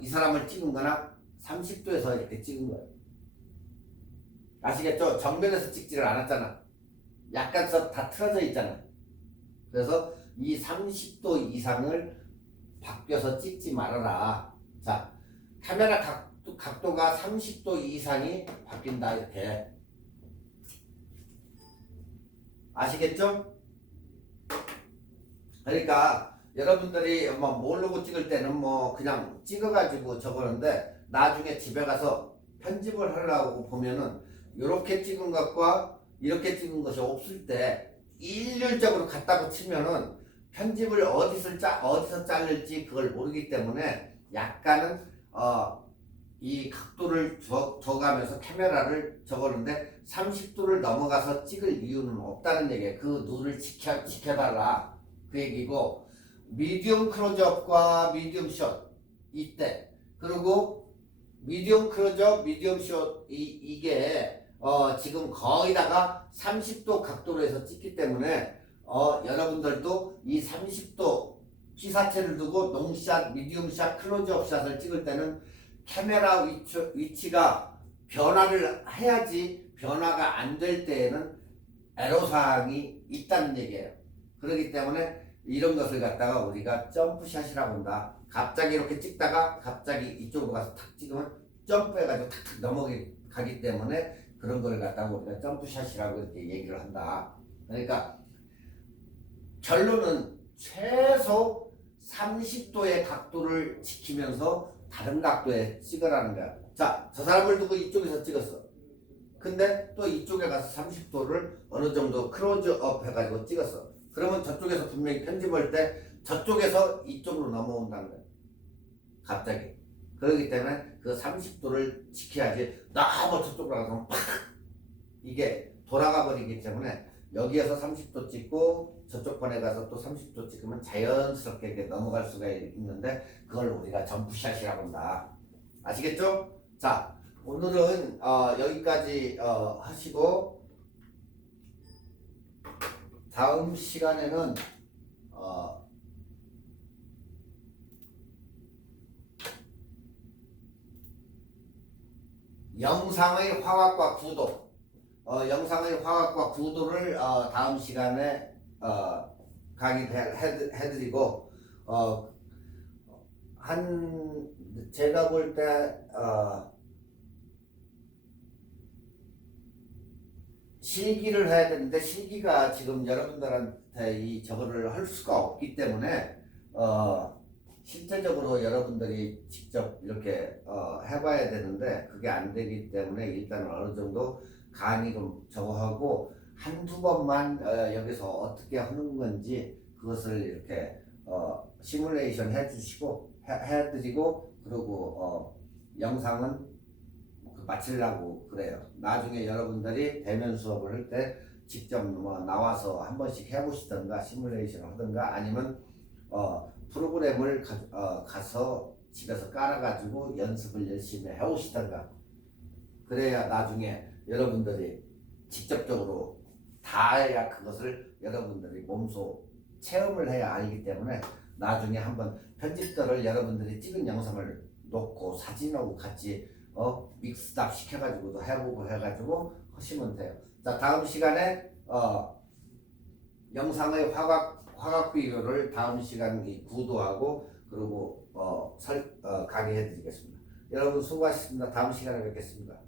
이 사람을 찍은 거나 30도에서 이렇게 찍은 거예요. 아시겠죠? 정면에서 찍지를 않았잖아. 약간씩 다 틀어져 있잖아. 그래서 이 30도 이상을 바뀌어서 찍지 말아라. 자, 카메라 각도가 30도 이상이 바뀐다 이렇게. 아시겠죠? 그러니까 여러분들이 뭐 모르고 찍을 때는 뭐 그냥 찍어가지고 적었는데 나중에 집에 가서 편집을 하려고 보면은 이렇게 찍은 것과 이렇게 찍은 것이 없을 때 일률적으로 갖다 붙이면은 편집을 어디서 자를지 그걸 모르기 때문에 약간은 이 각도를 줘가면서 카메라를 적었는데 30도를 넘어가서 찍을 이유는 없다는 얘기예요. 그 눈을 지켜달라 그 얘기고, 미디움 클로즈업과 미디움 숏 이때, 그리고 미디움 클로즈업 미디움 숏 이게 지금 거의 다가 30도 각도로 해서 찍기 때문에 여러분들도 이 30도 피사체를 두고 롱샷, 미디움샷, 클로즈업 샷을 찍을 때는 카메라 위치가 변화를 해야지, 변화가 안 될 때에는 애로사항이 있다는 얘기예요. 그렇기 때문에 이런 것을 갖다가 우리가 점프샷이라고 한다. 갑자기 이렇게 찍다가 갑자기 이쪽으로 가서 탁 찍으면 점프해가지고 탁탁 넘어가기 때문에 그런 걸 갖다가 우리가 점프샷이라고 이렇게 얘기를 한다. 그러니까 결론은 최소 30도의 각도를 지키면서 다른 각도에 찍으라는 거야. 자, 저 사람을 두고 이쪽에서 찍었어. 근데 또 이쪽에 가서 30도를 어느 정도 클로즈업 해가지고 찍었어. 그러면 저쪽에서 분명히 편집할 때 저쪽에서 이쪽으로 넘어온다는 거야. 갑자기. 그렇기 때문에 그 30도를 지켜야지 너무 저쪽으로 가서 팍! 이게 돌아가 버리기 때문에 여기에서 30도 찍고 저쪽 번에 가서 또 30도 찍으면 자연스럽게 이렇게 넘어갈 수가 있는데 그걸 우리가 점프샷이라고 한다. 아시겠죠? 자, 오늘은 여기까지 하시고 다음 시간에는 영상의 화각과 구도, 영상의 화각과 구도를 다음 시간에 강의해드리고 제가 볼 때 실기를 해야 되는데 실기가 지금 여러분들한테 저거를 할 수가 없기 때문에 실제적으로 여러분들이 직접 이렇게 해봐야 되는데 그게 안 되기 때문에 일단 어느 정도 강의 좀 저거 하고 한두 번만 여기서 어떻게 하는 건지 그것을 이렇게 시뮬레이션 해주시고 해드리고, 그리고 영상은 마치려고 그래요. 나중에 여러분들이 대면 수업을 할 때 직접 뭐 나와서 한 번씩 해보시던가 시뮬레이션을 하던가 아니면 프로그램을 가서 집에서 깔아가지고 연습을 열심히 해오시던가, 그래야 나중에 여러분들이 직접적으로 다 해야 그것을 여러분들이 몸소 체험을 해야 알기 때문에 나중에 한번 편집들을 여러분들이 찍은 영상을 놓고 사진하고 같이 믹스답 시켜가지고도 해보고 해가지고 하시면 돼요. 자, 다음 시간에 영상의 화각 비교를 다음 시간에 구도하고 그리고 강의해 드리겠습니다. 여러분 수고하셨습니다. 다음 시간에 뵙겠습니다.